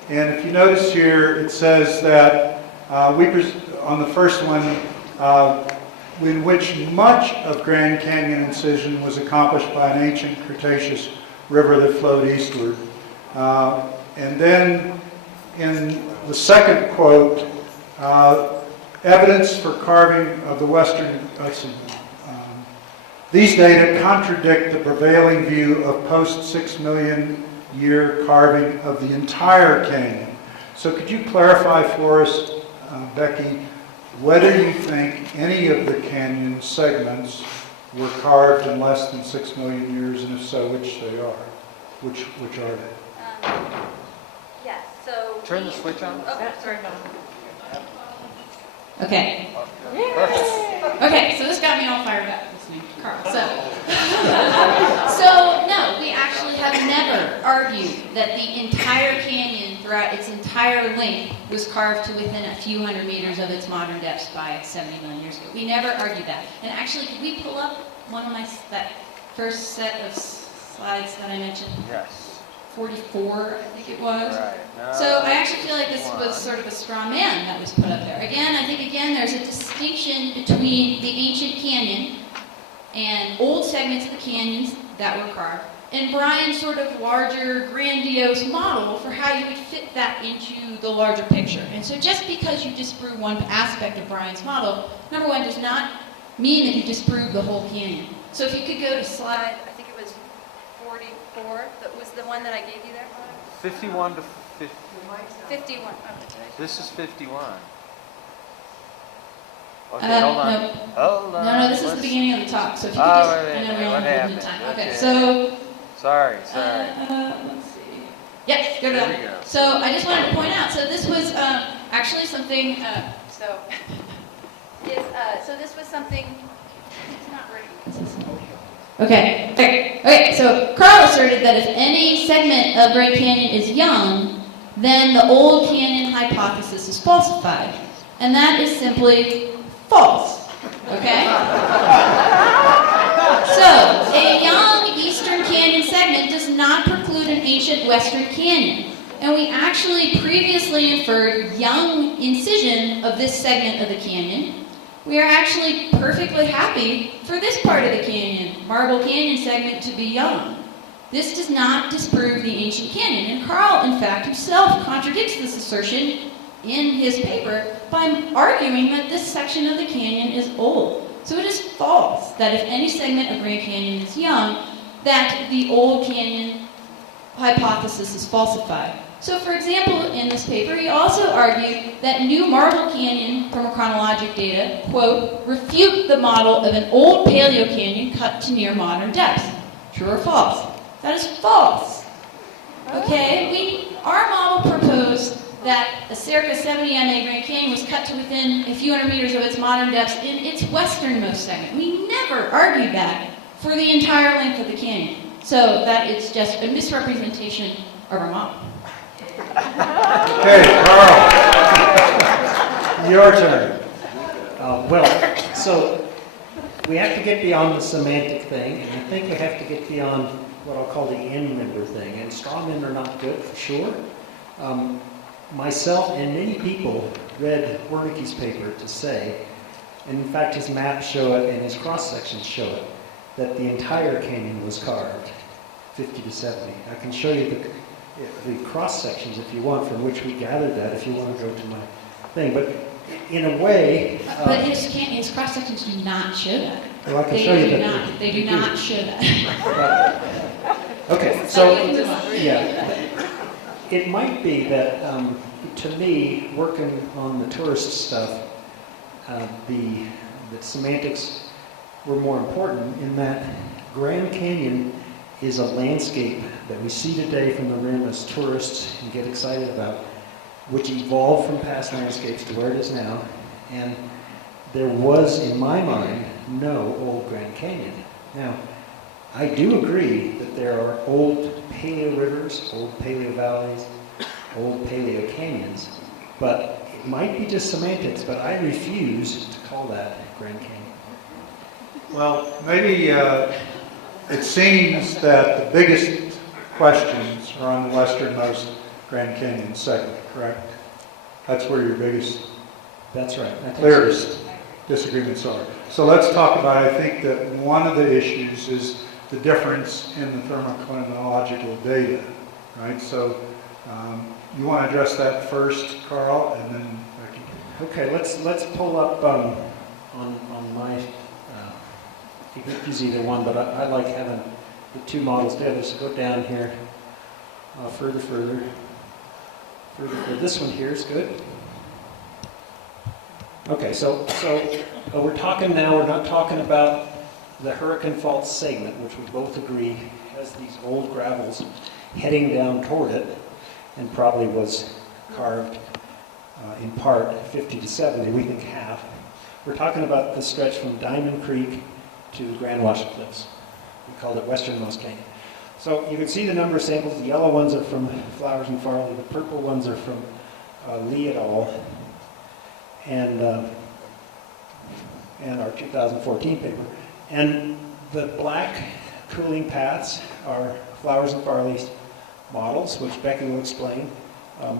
And if you notice here, it says that on the first one, in which much of Grand Canyon incision was accomplished by an ancient Cretaceous river that flowed eastward. And then in the second quote, evidence for carving of the western, these data contradict the prevailing view of post-6 million year carving of the entire canyon. So could you clarify for us, Becky, whether you think any of the canyon segments were carved in less than 6 million years, and if so, which they are? Which are they? Yes, so... Turn the switch on. Oh, sorry, Okay. Okay, so this got me all fired up, listening to Carl. So no, we actually have never argued that the entire canyon throughout its entire length was carved to within a few hundred meters of its modern depths by 70 million years ago. We never argued that. And actually, could we pull up that first set of slides that I mentioned? Yes. 44, I think it was. Right. No, So I actually feel like this was sort of a straw man that was put up there. I think there's a distinction between the ancient canyon and old segments of the canyons that were carved, and Brian's sort of larger, grandiose model for how you would fit that into the larger picture. And so just because you disprove one aspect of Brian's model, number one, does not mean that you disprove the whole canyon. So if you could go to slide, I think it was 44, that was the one that I gave you there. 51 to 50. 51. Oh, This is 51. Okay, no. hold on. Hold on. No, this is the Let's- beginning of the talk. So if you could Oh, just, wait, I know wait, we what only have happened? limited time. Okay, Okay. so Sorry. let's see. Yes, go to There we that. go. So I just wanted to point out. So this was actually something. So this was something. It's not ready. Okay. So Carl asserted that if any segment of Grand Canyon is young, then the old canyon hypothesis is falsified, and that is simply false. Okay. So a young eastern canyon segment does not preclude an ancient western canyon. and we actually previously inferred young incision of this segment of the canyon, we are actually perfectly happy for this part of the canyon, Marble Canyon segment, to be young. This does not disprove the ancient canyon, and Karl, in fact, himself contradicts this assertion in his paper by arguing that this section of the canyon is old. So it is false that if any segment of Grand Canyon is young, that the old canyon hypothesis is falsified. So, for example, in this paper, he also argued that new Marble Canyon thermochronologic data, quote, refute the model of an old paleo canyon cut to near modern depths. True or false? That is false. Okay, our model proposed that a circa 70 MA Grand Canyon was cut to within a few hundred meters of its modern depths in its westernmost segment. We never argued that for the entire length of the canyon. So that it's just a misrepresentation of our model. Okay, Karl, your turn. Well, so we have to get beyond the semantic thing, and I think we have to get beyond what I'll call the end member thing. And straw men are not good, for sure. Myself and many people read Wernicke's paper to say, and in fact his maps show it and his cross-sections show it, that the entire canyon was carved, 50 to 70. I can show you the cross-sections if you want, from which we gathered that, if you want to go to my thing. But in a way... but his cross-sections do not show that. Well, I can show you that. They do not show that. Okay, so, yeah. It might be that, to me, working on the tourist stuff, the semantics were more important in that Grand Canyon is a landscape that we see today from the rim as tourists and get excited about, which evolved from past landscapes to where it is now. And there was, in my mind, no old Grand Canyon. Now, I do agree that there are old paleo rivers, old paleo valleys, old paleo canyons, but it might be just semantics, but I refuse to call that Grand Canyon. Well, maybe it seems that the biggest questions are on the westernmost Grand Canyon segment, correct? That's where your biggest, That's right. clearest disagreements are. So let's talk about, I think that one of the issues is the difference in the thermochronological data, right? So you want to address that first, Karl, and then Becky. Okay, let's pull up on my. You can use either one, but I like having the two models together. So go down here, further. This one here is good. Okay, so we're talking now. We're not talking about the Hurricane Fault segment, which we both agree has these old gravels heading down toward it, and probably was carved in part 50 to 70. We think half. We're talking about the stretch from Diamond Creek to Grand Wash Cliffs. We called it Westernmost Canyon. So you can see the number of samples. The yellow ones are from Flowers and Farley. The purple ones are from Lee et al. And our 2014 paper. And the black cooling paths are Flowers and Farley's models, which Becky will explain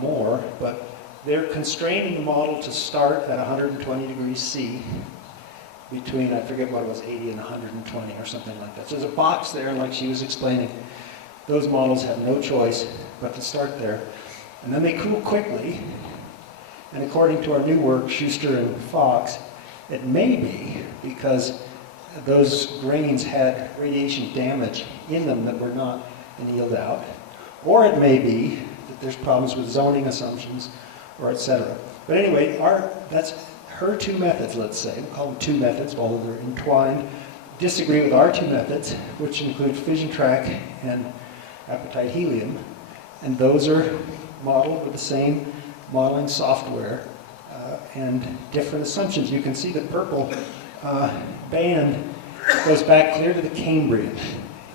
more, but they're constraining the model to start at 120 degrees C between, I forget what it was, 80 and 120 or something like that. So there's a box there, like she was explaining. Those models have no choice but to start there. And then they cool quickly, and according to our new work, Schuster and Fox, it may be because those grains had radiation damage in them that were not annealed out, or it may be that there's problems with zoning assumptions, or etc. But anyway, that's her two methods, let's say. We'll call them two methods, although they're entwined. Disagree with our two methods, which include fission track and apatite helium, and those are modeled with the same modeling software and different assumptions. You can see the purple band goes back clear to the Cambrian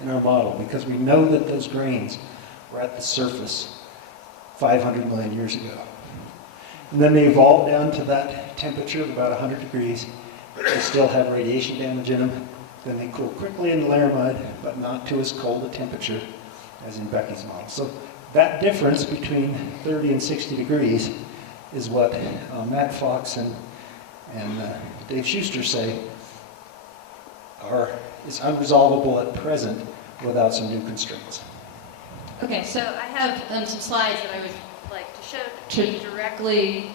in our model, because we know that those grains were at the surface 500 million years ago. And then they evolved down to that temperature of about 100 degrees. They still have radiation damage in them. Then they cool quickly in the laramide, but not to as cold a temperature as in Becky's model. So that difference between 30 and 60 degrees is what Matt Fox and Dave Schuster say is unresolvable at present without some new constraints. Okay, so I have some slides that I would like to show to directly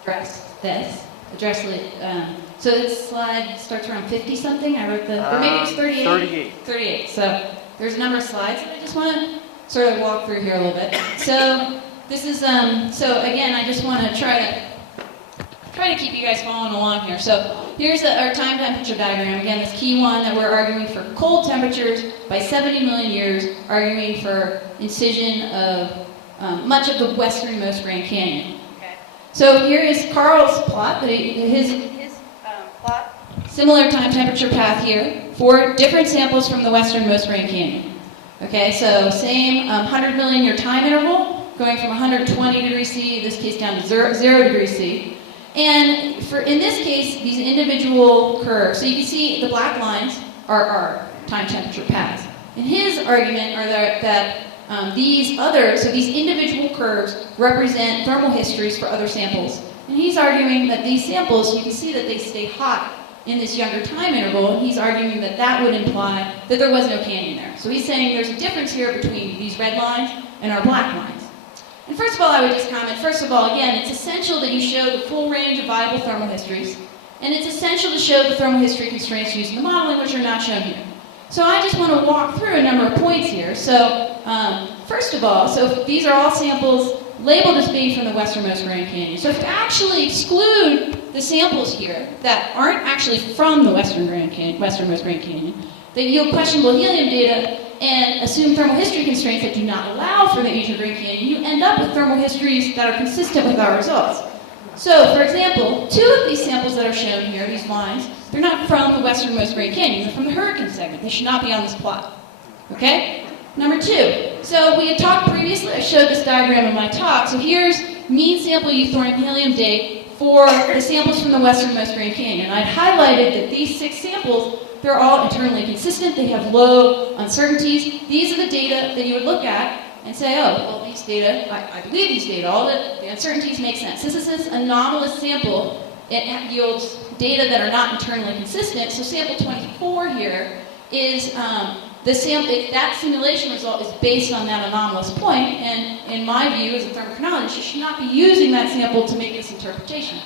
address this. So this slide starts around 50 something. I wrote or maybe it's 38. 38. 38. So there's a number of slides that I just want to sort of walk through here a little bit. So this is so again, I just want to try to keep you guys following along here. So here's our time temperature diagram. Again, this key one that we're arguing for cold temperatures by 70 million years, arguing for incision of much of the westernmost Grand Canyon. Okay. So here is Carl's plot. His plot. Similar time temperature path here for different samples from the westernmost Grand Canyon. Okay, so same 100 million year time interval, going from 120 degrees C, in this case down to 0 degrees C. And in this case, these individual curves, so you can see the black lines are our time temperature paths. And his argument are that these individual curves represent thermal histories for other samples. And he's arguing that these samples, you can see that they stay hot in this younger time interval, and he's arguing that that would imply that there was no canyon there. So he's saying there's a difference here between these red lines and our black lines. And first of all, I would just comment, first of all, again, it's essential that you show the full range of viable thermal histories, and it's essential to show the thermal history constraints used in the modeling, which are not shown here. So I just want to walk through a number of points here. So first of all, so these are all samples labeled as being from the westernmost Grand Canyon. So if you actually exclude the samples here that aren't actually from the westernmost Grand Canyon, that yield questionable helium data and assume thermal history constraints that do not allow for the ancient Grand Canyon, you end up with thermal histories that are consistent with our results. So, for example, 2 of these samples that are shown here, these lines, they're not from the westernmost Grand Canyon, they're from the hurricane segment. They should not be on this plot. Okay? Number 2. So we had talked previously, I showed this diagram in my talk. So here's mean sample euthorium helium date for the samples from the westernmost Grand Canyon. And I'd highlighted that these 6 samples, they're all internally consistent. They have low uncertainties. These are the data that you would look at and say, oh, well, these data, I believe these data, all the uncertainties make sense. This is this anomalous sample. It yields data that are not internally consistent. So sample 24 here is that simulation result is based on that anomalous point, and in my view, as a thermochronologist, you should not be using that sample to make this interpretation.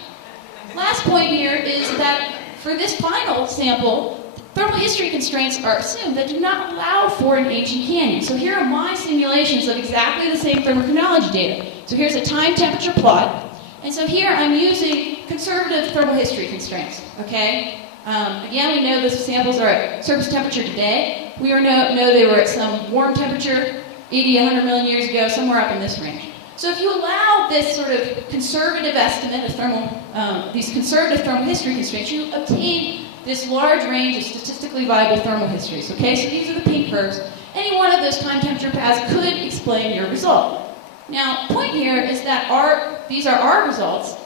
Last point here is that for this final sample, thermal history constraints are assumed that do not allow for an ancient canyon. So here are my simulations of exactly the same thermochronology data. So here's a time temperature plot, and so here I'm using conservative thermal history constraints, okay? Again, we know the samples are at surface temperature today. We know they were at some warm temperature 80, 100 million years ago, somewhere up in this range. So if you allow this sort of conservative estimate of these conservative thermal history constraints, you obtain this large range of statistically viable thermal histories. Okay, so these are the pink curves. Any one of those time temperature paths could explain your result. Now, point here is that these are our results,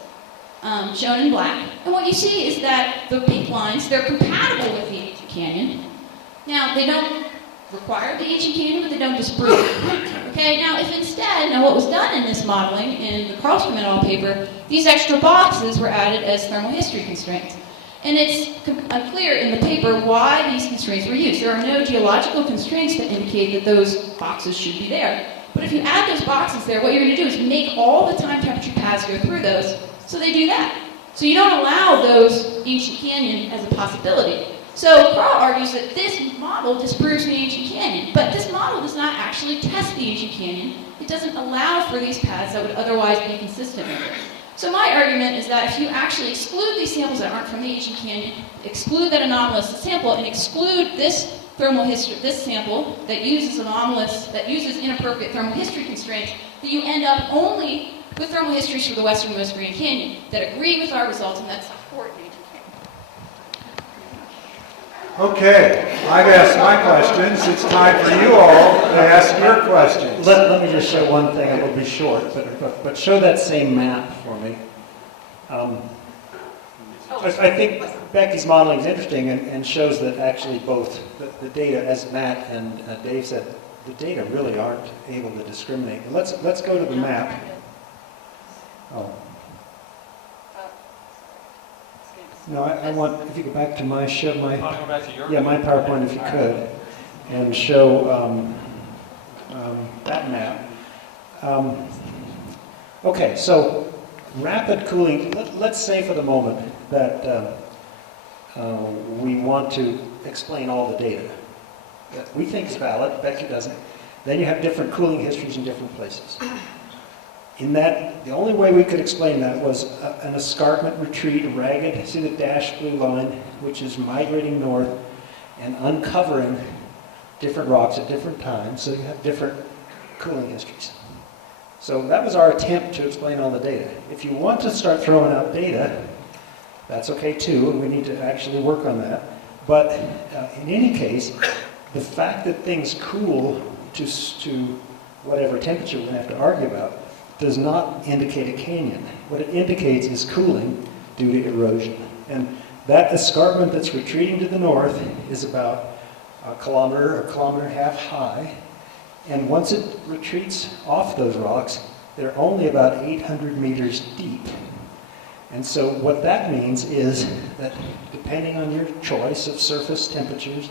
shown in black. And what you see is that the pink lines, they're compatible with the ancient canyon. Now, they don't require the ancient canyon, but they don't disprove it. Okay, now if instead, what was done in this modeling, in the Carlstrom et al. Paper, these extra boxes were added as thermal history constraints. And it's unclear in the paper why these constraints were used. There are no geological constraints that indicate that those boxes should be there. But if you add those boxes there, what you're going to do is make all the time temperature paths go through those, so they do that. So you don't allow those ancient canyon as a possibility. So Karl argues that this model disproves the ancient canyon, but this model does not actually test the ancient canyon. It doesn't allow for these paths that would otherwise be consistent with it. So my argument is that if you actually exclude these samples that aren't from the ancient canyon, exclude that anomalous sample, and exclude this thermal history, this sample that uses inappropriate thermal history constraints, that you end up only with thermal histories for the westernmost Grand Canyon that agree with our results and that support the ancient canyon. Okay, I've asked my questions. It's time for you all to ask your questions. Let me just show one thing. It will be short, but show that same map for me. I think Becky's modeling is interesting and shows that actually both the data, as Matt and Dave said, the data really aren't able to discriminate. Let's go to the map. Oh. No, I want, if you go back to my, show my, Go back to your. yeah, my PowerPoint if you could, and show that map. Okay, so rapid cooling, let's say for the moment that we want to explain all the data that we think is valid, Becky doesn't. Then you have different cooling histories in different places. In that, the only way we could explain that was an escarpment retreat, a ragged, see the dashed blue line, which is migrating north and uncovering different rocks at different times, so you have different cooling histories. So that was our attempt to explain all the data. If you want to start throwing out data, that's okay too, and we need to actually work on that. But in any case, the fact that things cool to whatever temperature we're going to have to argue about does not indicate a canyon. What it indicates is cooling due to erosion. And that escarpment that's retreating to the north is about a kilometer and a half high. And once it retreats off those rocks, they're only about 800 meters deep. And so what that means is that depending on your choice of surface temperatures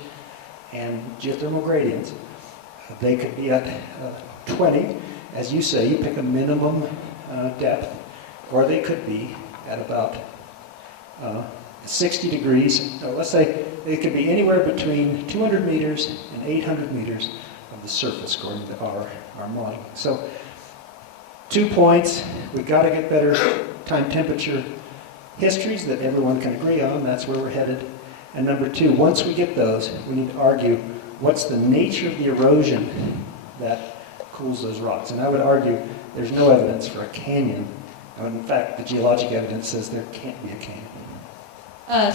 and geothermal gradients, they could be at 20, as you say, you pick a minimum depth, or they could be at about 60 degrees. So let's say they could be anywhere between 200 meters and 800 meters of the surface according to our modeling. So 2 points, we've got to get better time temperature histories that everyone can agree on. That's where we're headed. And number 2, once we get those, we need to argue what's the nature of the erosion that cools those rocks. And I would argue there's no evidence for a canyon. In fact, the geologic evidence says there can't be a canyon. I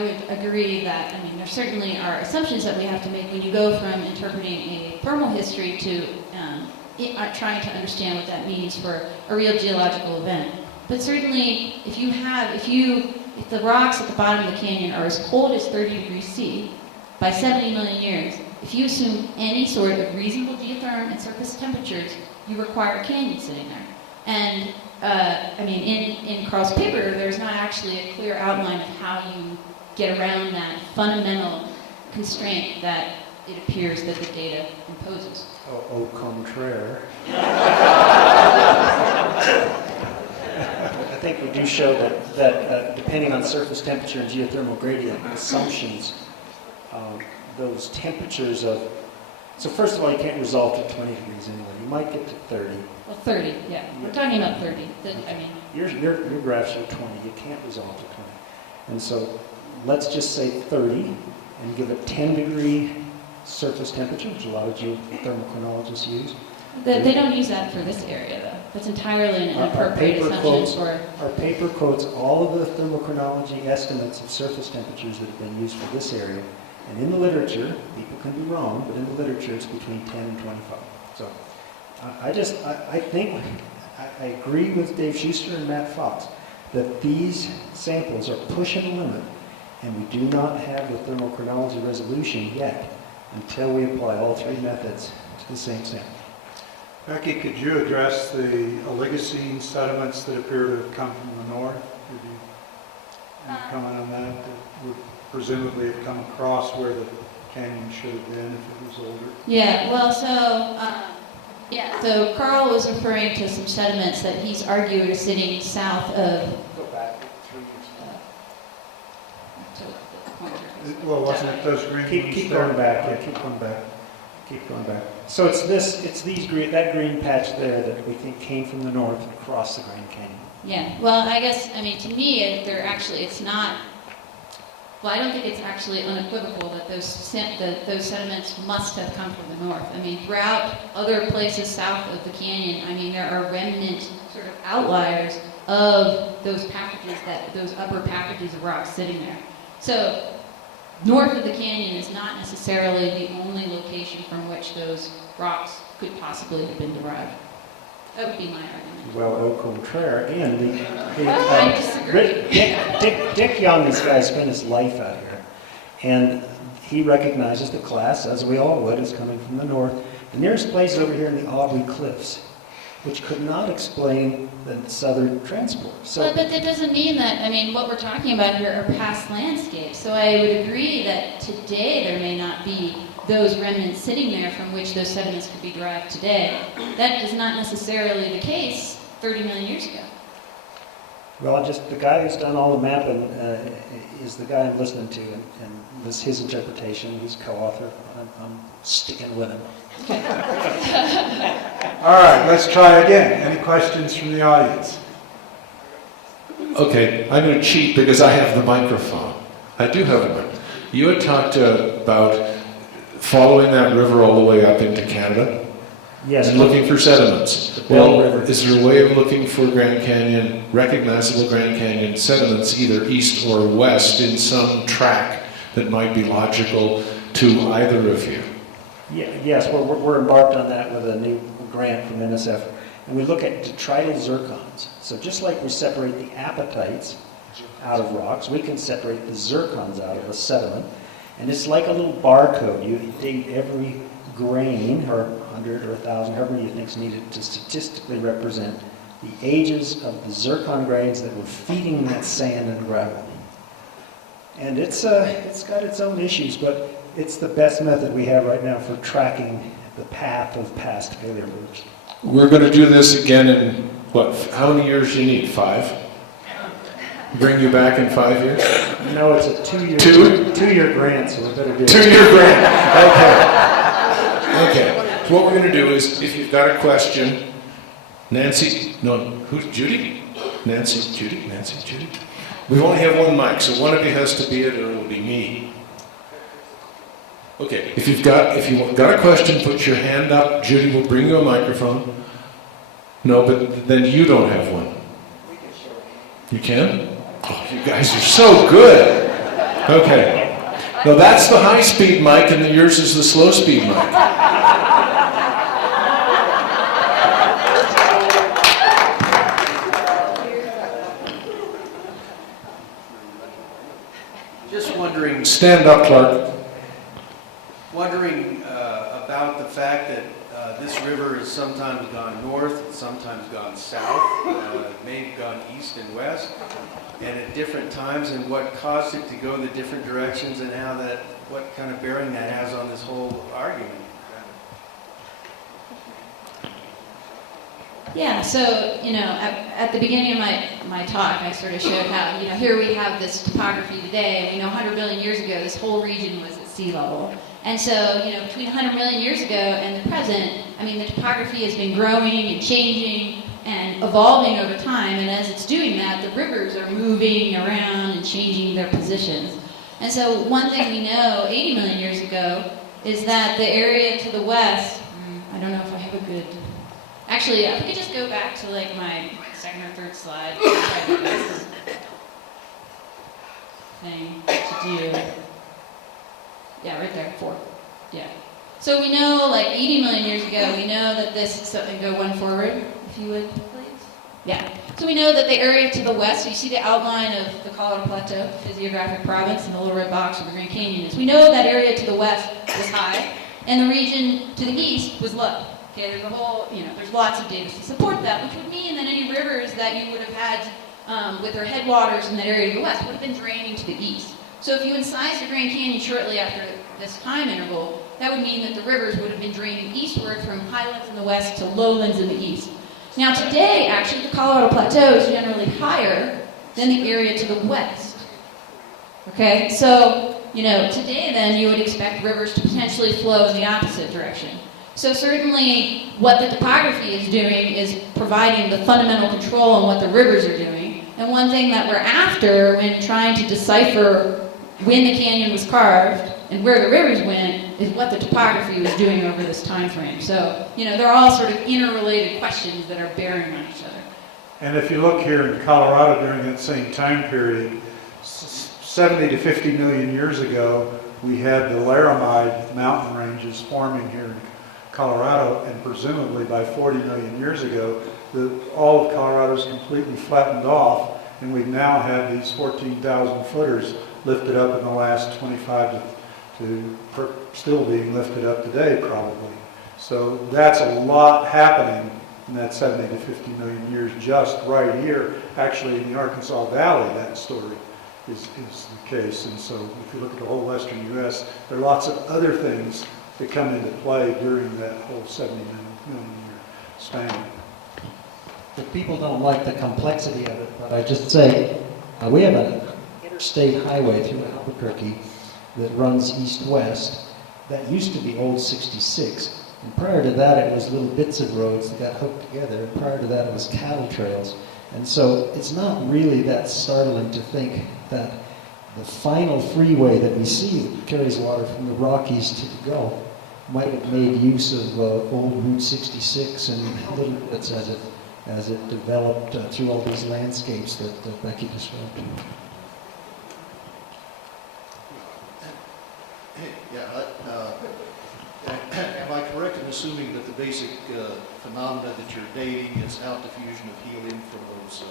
would agree that, there certainly are assumptions that we have to make when you go from interpreting a thermal history to trying to understand what that means for a real geological event. But certainly, if the rocks at the bottom of the canyon are as cold as 30 degrees C by 70 million years, if you assume any sort of reasonable geotherm and surface temperatures, you require a canyon sitting there. And in Karl's paper, there's not actually a clear outline of how you get around that fundamental constraint that it appears that the data imposes. Au contraire. I think we do show that depending on surface temperature and geothermal gradient assumptions, those temperatures so first of all, you can't resolve to 20 degrees anyway. You might get to 30. Well, 30, yeah. We're talking about 30. Your graphs are 20. You can't resolve to 20. And so let's just say 30 and give it 10 degree surface temperature, which a lot of geothermochronologists use. They don't use that for this area, though. That's entirely an inappropriate assumption for... Our paper quotes all of the thermochronology estimates of surface temperatures that have been used for this area. And in the literature, people can be wrong, but in the literature it's between 10 and 25. So I agree with Dave Schuster and Matt Fox that these samples are pushing the limit, and we do not have the thermochronology resolution yet until we apply all 3 methods to the same sample. Becky, could you address the Oligocene sediments that appear to have come from the north? Could you any comment on that? That would presumably have come across where the canyon should have been if it was older. Yeah, well, so Karl was referring to some sediments that he's argued are sitting south of... Go back 3 years. Well, wasn't it those green ones Keep there? going back. Yeah, keep going back. So that green patch there that we think came from the north and across the Grand Canyon. Yeah, well, I guess, to me, it's not... Well, I don't think it's actually unequivocal that those sediments must have come from the north. Throughout other places south of the canyon, there are remnant sort of outliers of those upper packages of rocks sitting there. So, north of the canyon is not necessarily the only location from which those rocks could possibly have been derived. That would be my argument. Well, au contraire, again, I disagree. Dick Young, this guy, spent his life out here. And he recognizes the class, as we all would, is coming from the north. The nearest place is over here in the Aubrey Cliffs, which could not explain the southern transport. So, But that doesn't mean that, I mean, what we're talking about here are past landscapes. So I would agree that today there may not be those remnants sitting there from which those sediments could be derived today. That is not necessarily the case 30 million years ago. well, just the guy who's done all the mapping is the guy I'm listening to, and this is his interpretation. He's co-author. I'm sticking with him. All right, let's try again. Any questions from the audience? Okay, I'm going to cheat because I have the microphone. I do have one. You had talked about following that river all the way up into Canada Yes. and looking for sediments. Bell Well, River. is there a way of looking for Grand Canyon, recognizable Grand Canyon sediments, either east or west, in some track that might be logical to either of you? Yes, we're embarked on that with a new grant from NSF. And we look at detrital zircons. So just like we separate the apatites out of rocks, we can separate the zircons out of a sediment. And it's like a little barcode. You date every grain, or 100 or 1,000, however you think is needed to statistically represent the ages of the zircon grains that were feeding that sand and gravel. And it's got its own issues, but it's the best method we have right now for tracking the path of past failure moves. We're going to do this again in, what, how many years do you need? 5? Bring you back in 5 years? No, it's a two-year grant, so we better do it. 2-year grant. Okay. So what we're going to do is, if you've got a question, Nancy, no, who's Judy? Nancy, Judy, Nancy, Judy. We only have one mic, so one of you has to be it, or it'll be me. Okay. If you've got a question, put your hand up. Judy will bring you a microphone. No, but then you don't have one. You can? Oh, you guys are so good. Okay. No, that's the high-speed mic, and yours is the slow-speed mic. Just wondering, Stand up, Clark. wondering about the fact that this river has sometimes gone north, and sometimes gone south, may have gone east and west, and at different times, and what caused it to go the different directions, and how that, what kind of bearing that has on this whole argument. Yeah, so, at the beginning of my talk, I sort of showed how, here we have this topography today, and we know 100 billion years ago, this whole region was at sea level. And so, between 100 million years ago and the present, the topography has been growing and changing and evolving over time, and as it's doing that, the rivers are moving around and changing their positions. And so one thing we know 80 million years ago is that the area to the west, I don't know if I have a good... Actually, if we could just go back to my second or third slide. Try the best thing to do. Yeah, right there, 4. Yeah. So we know, 80 million years ago, we know that this, and go one forward, if you would, please. Yeah. So we know that the area to the west, so you see the outline of the Colorado Plateau, physiographic province, and the little red box where the Grand Canyon is. We know that area to the west was high, and the region to the east was low. Okay, there's a whole, there's lots of data to support that, which would mean that any rivers that you would have had with their headwaters in that area to the west would have been draining to the east. So if you incise the Grand Canyon shortly after this time interval, that would mean that the rivers would have been draining eastward from highlands in the west to lowlands in the east. Now today, actually, the Colorado Plateau is generally higher than the area to the west. Okay, so, today then you would expect rivers to potentially flow in the opposite direction. So certainly what the topography is doing is providing the fundamental control on what the rivers are doing. And one thing that we're after when trying to decipher when the canyon was carved and where the rivers went is what the topography was doing over this time frame. So, they're all sort of interrelated questions that are bearing on each other. And if you look here in Colorado during that same time period, 70 to 50 million years ago, we had the Laramide mountain ranges forming here in Colorado, and presumably by 40 million years ago, all of Colorado is completely flattened off, and we now have these 14,000 footers lifted up in the last 25 to to still being lifted up today, probably. So that's a lot happening in that 70 to 50 million years just right here. Actually, in the Arkansas Valley, that story is the case. And so if you look at the whole western U.S., there are lots of other things that come into play during that whole 70 million year span. But people don't like the complexity of it, but I just say, we have an interstate highway through Albuquerque that runs east-west. That used to be Old 66. And prior to that, it was little bits of roads that got hooked together. And prior to that, it was cattle trails. And so it's not really that startling to think that the final freeway that we see that carries water from the Rockies to the Gulf might have made use of old Route 66 and little bits as it developed through all these landscapes that Becky described. Am I correct in assuming that the basic phenomena that you're dating is out diffusion of helium from those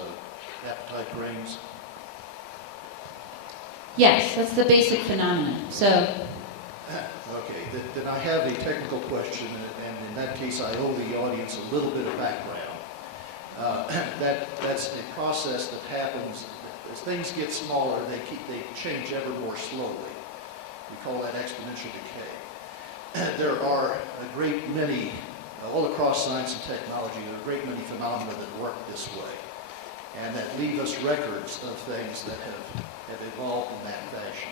apatite grains? Yes, that's the basic phenomenon. So, okay, then I have a technical question, and in that case I owe the audience a little bit of background. That's a process that happens as things get smaller. They change ever more slowly. We call that exponential decay. There are a great many, all across science and technology, there are a great many phenomena that work this way, and that leave us records of things that have evolved in that fashion.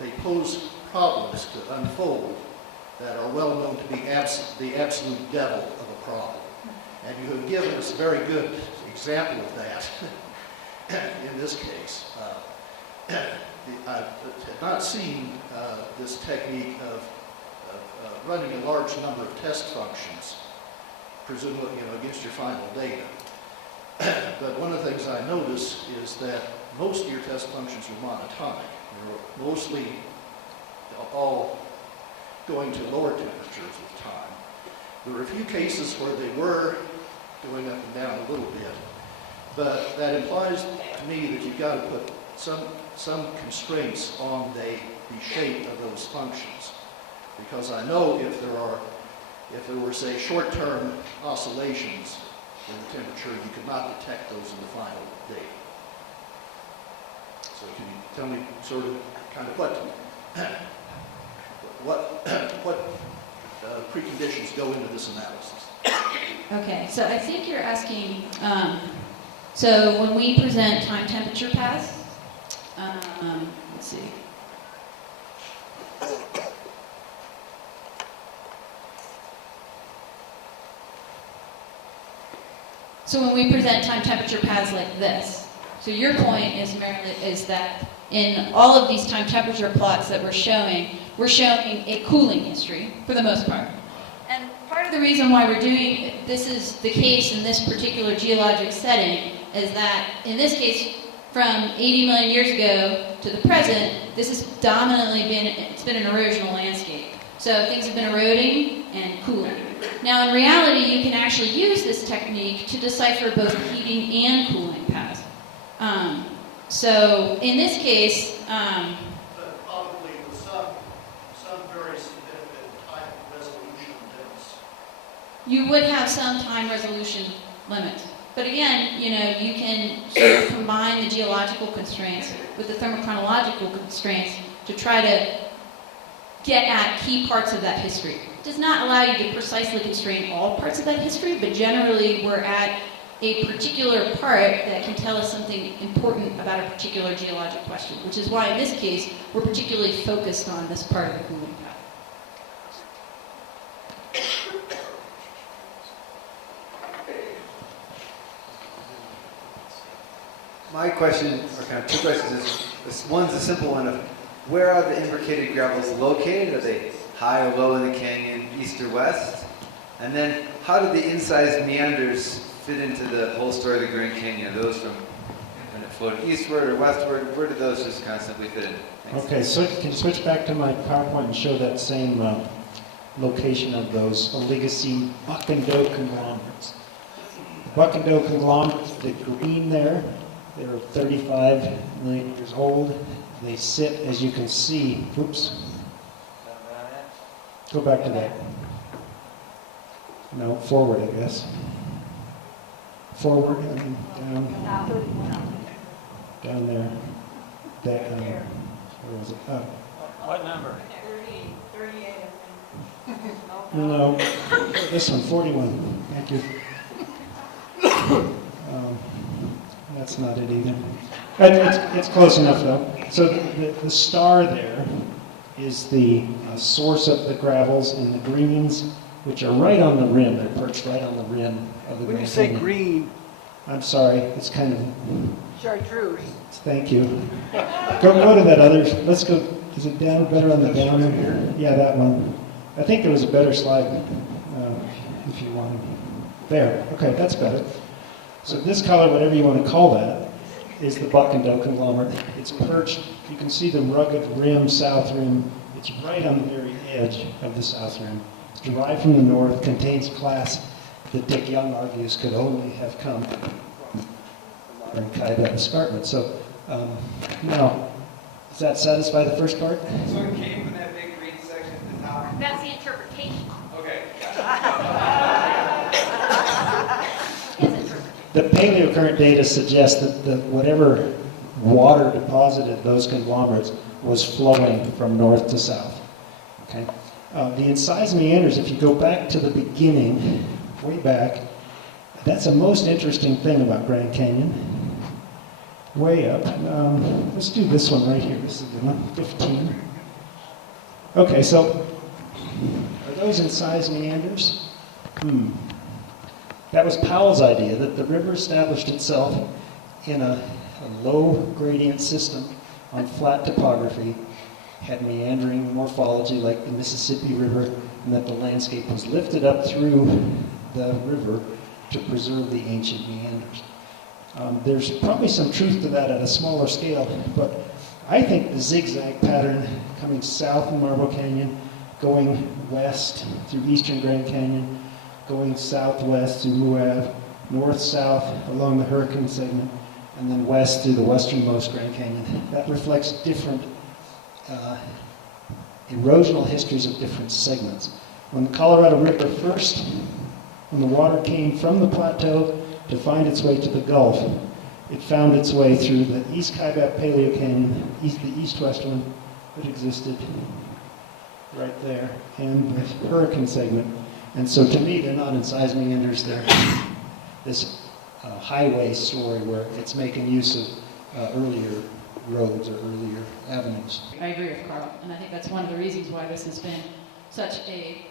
They pose problems to unfold that are well known to be the absolute devil of a problem. And you have given us a very good example of that in this case. I have not seen this technique of running a large number of test functions, presumably against your final data. But one of the things I notice is that most of your test functions are monotonic. They're mostly all going to lower temperatures with time. There were a few cases where they were going up and down a little bit, but that implies to me that you've got to put some constraints on the shape of those functions, because I know if there were, say, short-term oscillations in the temperature, you could not detect those in the final data. So can you tell me sort of kind of what preconditions go into this analysis? okay, so I think you're asking, so when we present time temperature paths, let's see. So when we present time temperature paths like this, so your point is that in all of these time temperature plots that we're showing a cooling history for the most part. And part of the reason why we're doing this is the case in this particular geologic setting is that in this case, from 80 million years ago to the present, this has dominantly been an erosional landscape. So things have been eroding and cooling. Now in reality, you can actually use this technique to decipher both heating and cooling paths. So in this case, But probably with some very significant time resolution limits. you would have some time resolution limits. But again, you can sort of combine the geological constraints with the thermochronological constraints to try to get at key parts of that history. It does not allow you to precisely constrain all parts of that history, but generally we're at a particular part that can tell us something important about a particular geologic question, which is why in this case we're particularly focused on this part of the cooling path. My question, or kind of two questions, is one's a simple one of where are the imbricated gravels located? Are they high or low in the canyon, east or west? And then how do the incised meanders fit into the whole story of the Grand Canyon? Are those from when it flowed eastward or westward? Where do those just constantly fit in? Thanks. Okay, so can you switch back to my PowerPoint and show that same location of those Oligocene buck and doe conglomerates? The buck and doe conglomerates, the green there, They're 35 million years old. They sit, as you can see, oops, go back to that. No, forward, I guess. Forward and down there. Down, where was it? Oh. What number? 38, I think. No, this one, 41. Thank you. That's not it either. It's close enough though. So the star there is the source of the gravels, and the greens, which are right on the rim. They're perched right on the rim of the When you Grand say Canyon. green, I'm sorry, it's kind of. Chartreuse. Thank you. Go to that other. Let's go. Is it down better on the downer here? Yeah, that one. I think there was a better slide if you want. There. Okay, that's better. So this color, whatever you want to call that, is the Buck and Doe conglomerate. It's perched. You can see the rugged rim, south rim. It's right on the very edge of the south rim. It's derived from the north, contains class that Dick Young argues could only have come from Kaibet escarpment. So now, does that satisfy the first part? So it came from that big green section at the top? That's the interpretation. Okay. The paleocurrent data suggests that whatever water deposited those conglomerates was flowing from north to south. Okay? The incised meanders, if you go back to the beginning, way back, that's the most interesting thing about Grand Canyon. Way up. Let's do this one right here. This is the one, 15. Okay, so are those incised meanders? That was Powell's idea, that the river established itself in a low gradient system on flat topography, had meandering morphology like the Mississippi River, and that the landscape was lifted up through the river to preserve the ancient meanders. There's probably some truth to that at a smaller scale, but I think the zigzag pattern coming south in Marble Canyon, going west through eastern Grand Canyon, going southwest through Moab, north-south along the Hurricane segment, and then west through the westernmost Grand Canyon. That reflects different erosional histories of different segments. When the Colorado River first, when the water came from the plateau to find its way to the Gulf, it found its way through the East Kaibab Paleo Canyon, the east-west one that existed right there, and the Hurricane segment. And so to me, they're not incised meanders, they're this highway story where it's making use of earlier roads or earlier avenues. I agree with Carl, and I think that's one of the reasons why this has been such a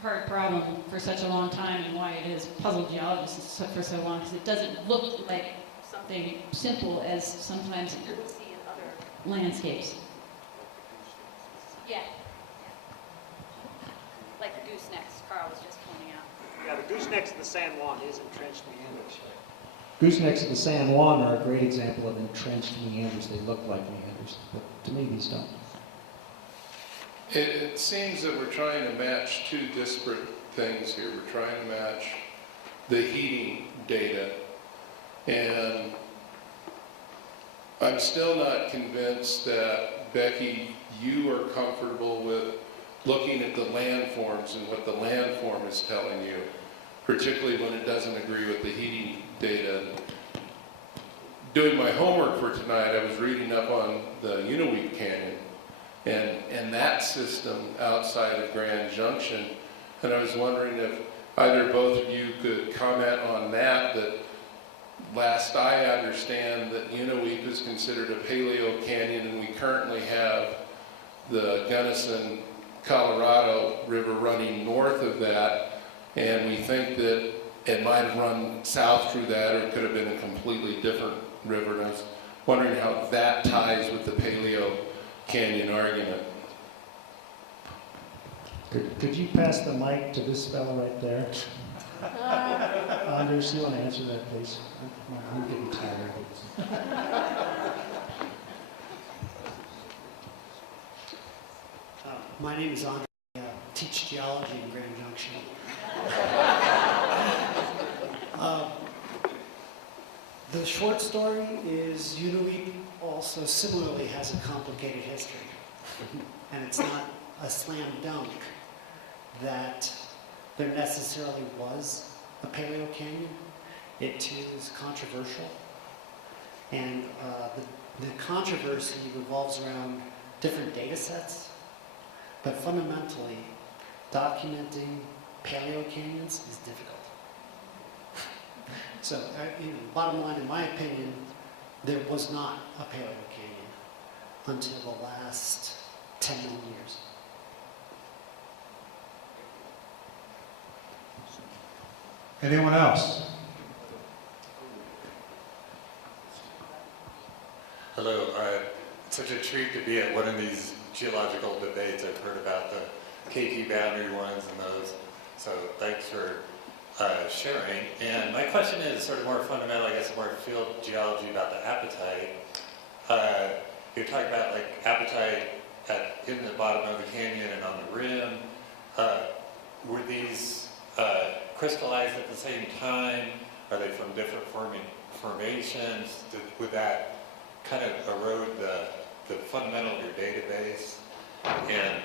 hard problem for such a long time, and why it has puzzled geologists for so long, because it doesn't look like something simple as sometimes you will see in other landscapes. Yeah. Like the goosenecks Carl was just pointing out. Yeah, the goosenecks of the San Juan is entrenched meanders. Goosenecks of the San Juan are a great example of entrenched meanders. They look like meanders, but to me these don't. It seems that we're trying to match two disparate things here. We're trying to match the heating data, and I'm still not convinced that, Becky, you are comfortable with looking at the landforms and what the landform is telling you, particularly when it doesn't agree with the heating data. Doing my homework for tonight, I was reading up on the Uniweep Canyon and that system outside of Grand Junction, and I was wondering if either or both of you could comment on that. That last I understand that Uniweep is considered a paleo canyon, and we currently have the Gunnison Colorado River running north of that, and we think that it might have run south through that, or it could have been a completely different river. And I was wondering how that ties with the paleo canyon argument. Could you pass the mic to this fellow right there? Anders, you want to answer that, please? I'm getting tired. My name is Andre. I teach geology in Grand Junction. The short story is Unuit also similarly has a complicated history. And it's not a slam dunk that there necessarily was a paleo canyon. It too is controversial. And the controversy revolves around different data sets, but fundamentally, documenting paleo canyons is difficult. So, bottom line, in my opinion, there was not a paleo canyon until the last 10 million years. Anyone else? Hello. It's such a treat to be at one of these geological debates. I've heard about the KT boundary ones and those. So thanks for sharing. And my question is sort of more fundamental, I guess, more field geology about the appetite. You're talking about like appetite in the bottom of the canyon and on the rim. Were these crystallized at the same time? Are they from different formations? Would that kind of erode the fundamental of your database? And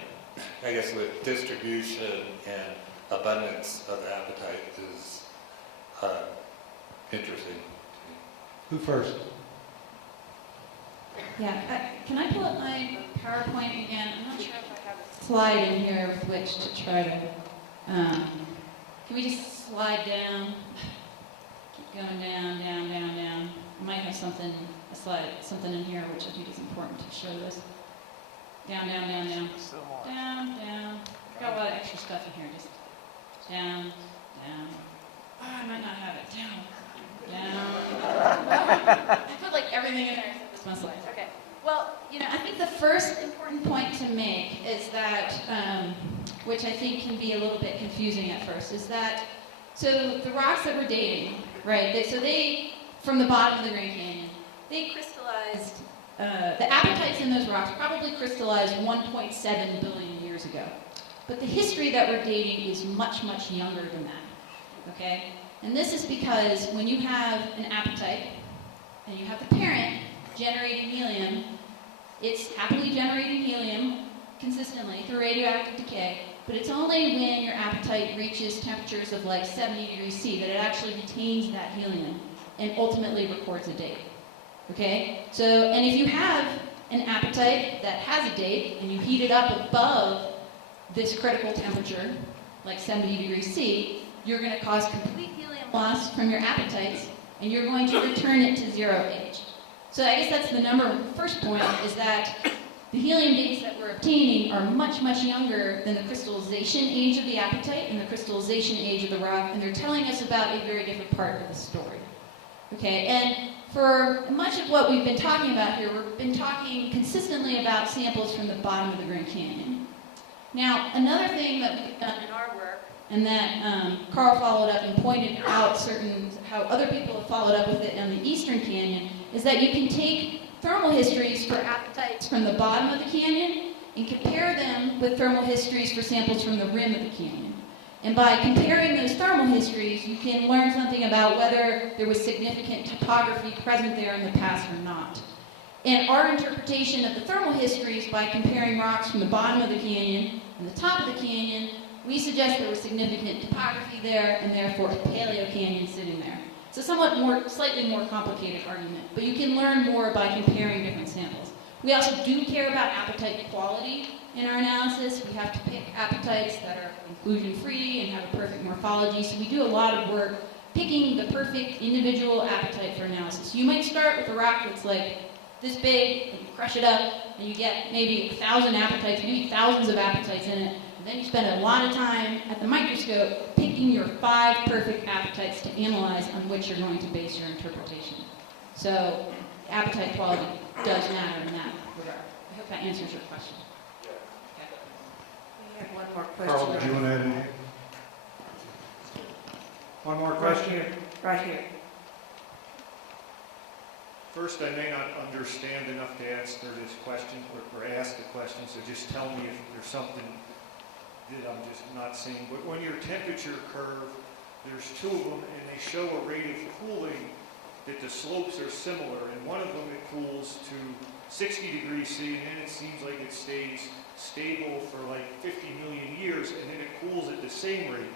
I guess with distribution and abundance of appetite is interesting. Who first? Yeah, can I pull up my PowerPoint again? I'm not sure if I have a slide in here with which to try to, can we just slide down? Keep going down, down, down, down. I might have something in here which I think is important to show this. Down, down, down, down. Down, down. Got a lot of extra stuff in here. Just down, down. Oh, I might not have it. Down, down. I put like everything in there except this one slide. Okay. Well, I think the first important point to make is that, which I think can be a little bit confusing at first, is that, so the rocks that we're dating, right, they from the bottom of the Grand Canyon, they crystallized, the apatites in those rocks probably crystallized 1.7 billion years ago. But the history that we're dating is much, much younger than that, okay? And this is because when you have an apatite, and you have the parent generating helium, it's happily generating helium consistently through radioactive decay, but it's only when your apatite reaches temperatures of like 70 degrees C that it actually retains that helium and ultimately records a date. Okay? So, and if you have an apatite that has a date and you heat it up above this critical temperature, like 70 degrees C, you're going to cause complete helium loss from your apatites and you're going to return it to zero age. So I guess that's the first point, is that the helium dates that we're obtaining are much, much younger than the crystallization age of the apatite and the crystallization age of the rock, and they're telling us about a very different part of the story. Okay, and for much of what we've been talking about here, we've been talking consistently about samples from the bottom of the Grand Canyon. Now, another thing that we've done in our work, and that Carl followed up and pointed out how other people have followed up with it on the Eastern Canyon, is that you can take thermal histories for apatites from the bottom of the canyon and compare them with thermal histories for samples from the rim of the canyon. And by comparing those thermal histories, you can learn something about whether there was significant topography present there in the past or not. And our interpretation of the thermal histories, by comparing rocks from the bottom of the canyon and the top of the canyon, we suggest there was significant topography there and therefore a paleo canyon sitting there. It's a slightly more complicated argument, but you can learn more by comparing different samples. We also do care about apatite quality in our analysis. We have to pick apatites that are inclusion-free and have a perfect morphology, so we do a lot of work picking the perfect individual apatite for analysis. You might start with a rock that's like this big, and you crush it up, and you get maybe 1,000 apatites, maybe thousands of apatites in it, and then you spend a lot of time at the microscope picking your 5 perfect apatites to analyze on which you're going to base your interpretation. So appetite quality does matter in that regard. I hope that answers your question. Okay. We have one more question. Carl, did you want to add anything? One more question? Right here. First, I may not understand enough to answer this question or ask the question, so just tell me if there's something that I'm just not seeing. But when your temperature curve, there's 2 of them, and they show a rate of cooling that that the slopes are similar. And one of them, it cools to 60 degrees C, and then it seems like it stays stable for like 50 million years, and then it cools at the same rate.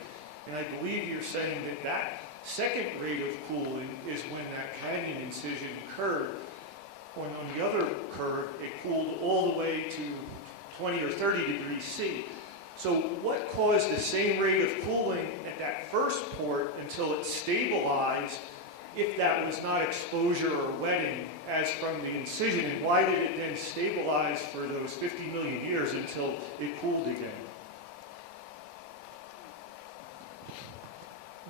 And I believe you're saying that that second rate of cooling is when that canyon incision occurred. On the other curve, it cooled all the way to 20 or 30 degrees C. So what caused the same rate of cooling at that first port until it stabilized, if that was not exposure or wetting, as from the incision? And why did it then stabilize for those 50 million years until it cooled again?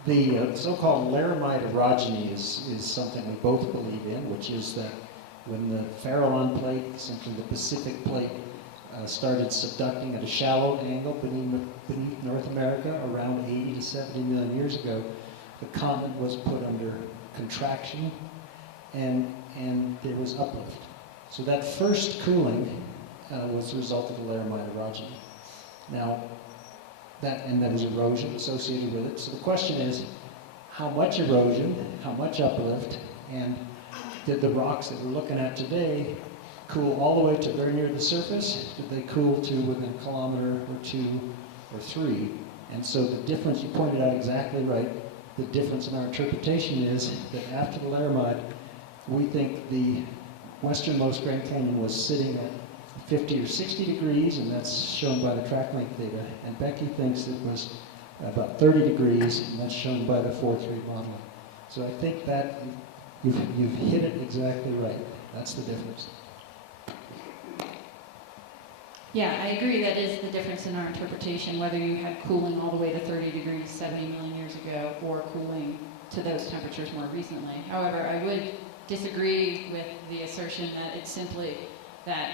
The so-called laramide orogeny is something we both believe in, which is that when the Farallon plate, essentially the Pacific plate, started subducting at a shallow angle beneath North America around 80 to 70 million years ago, the continent was put under contraction and there was uplift. So that first cooling was the result of the laramide orogeny. Now, that is erosion associated with it. So the question is, how much erosion, how much uplift, and did the rocks that we're looking at today cool all the way to very near the surface? Did they cool to within a kilometer or 2 or 3? And so the difference, you pointed out exactly right, the difference in our interpretation is that after the laramide, we think the westernmost Grand Canyon was sitting at 50 or 60 degrees, and that's shown by the track length data. And Becky thinks it was about 30 degrees, and that's shown by the 4-3 modeling. So I think that you've hit it exactly right. That's the difference. Yeah, I agree that is the difference in our interpretation, whether you had cooling all the way to 30 degrees 70 million years ago or cooling to those temperatures more recently. However, I would disagree with the assertion that it's simply that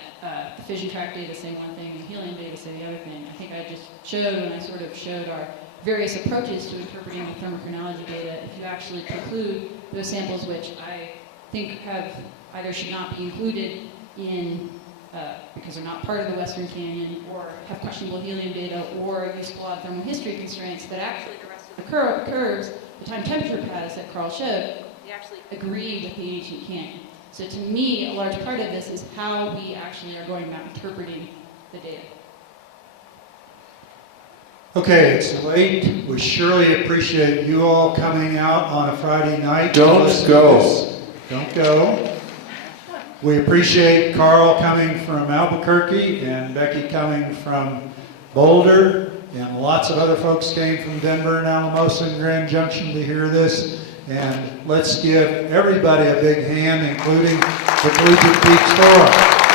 the fission track data say one thing and helium data say the other thing. I think I just showed, when I sort of showed our various approaches to interpreting the thermochronology data, if you actually conclude those samples which I think have either should not be included in because they're not part of the Western Canyon, or have questionable helium data, or use flawed thermal history constraints, that actually the rest of the curves, the time temperature patterns that Karl showed, they actually agree with the ancient canyon. So to me, a large part of this is how we actually are going about interpreting the data. Okay, it's late. We surely appreciate you all coming out on a Friday night. Don't go. Don't go. We appreciate Karl coming from Albuquerque and Becky coming from Boulder, and lots of other folks came from Denver and Alamosa and Grand Junction to hear this. And let's give everybody a big hand, including the Collegiate Peaks Forum.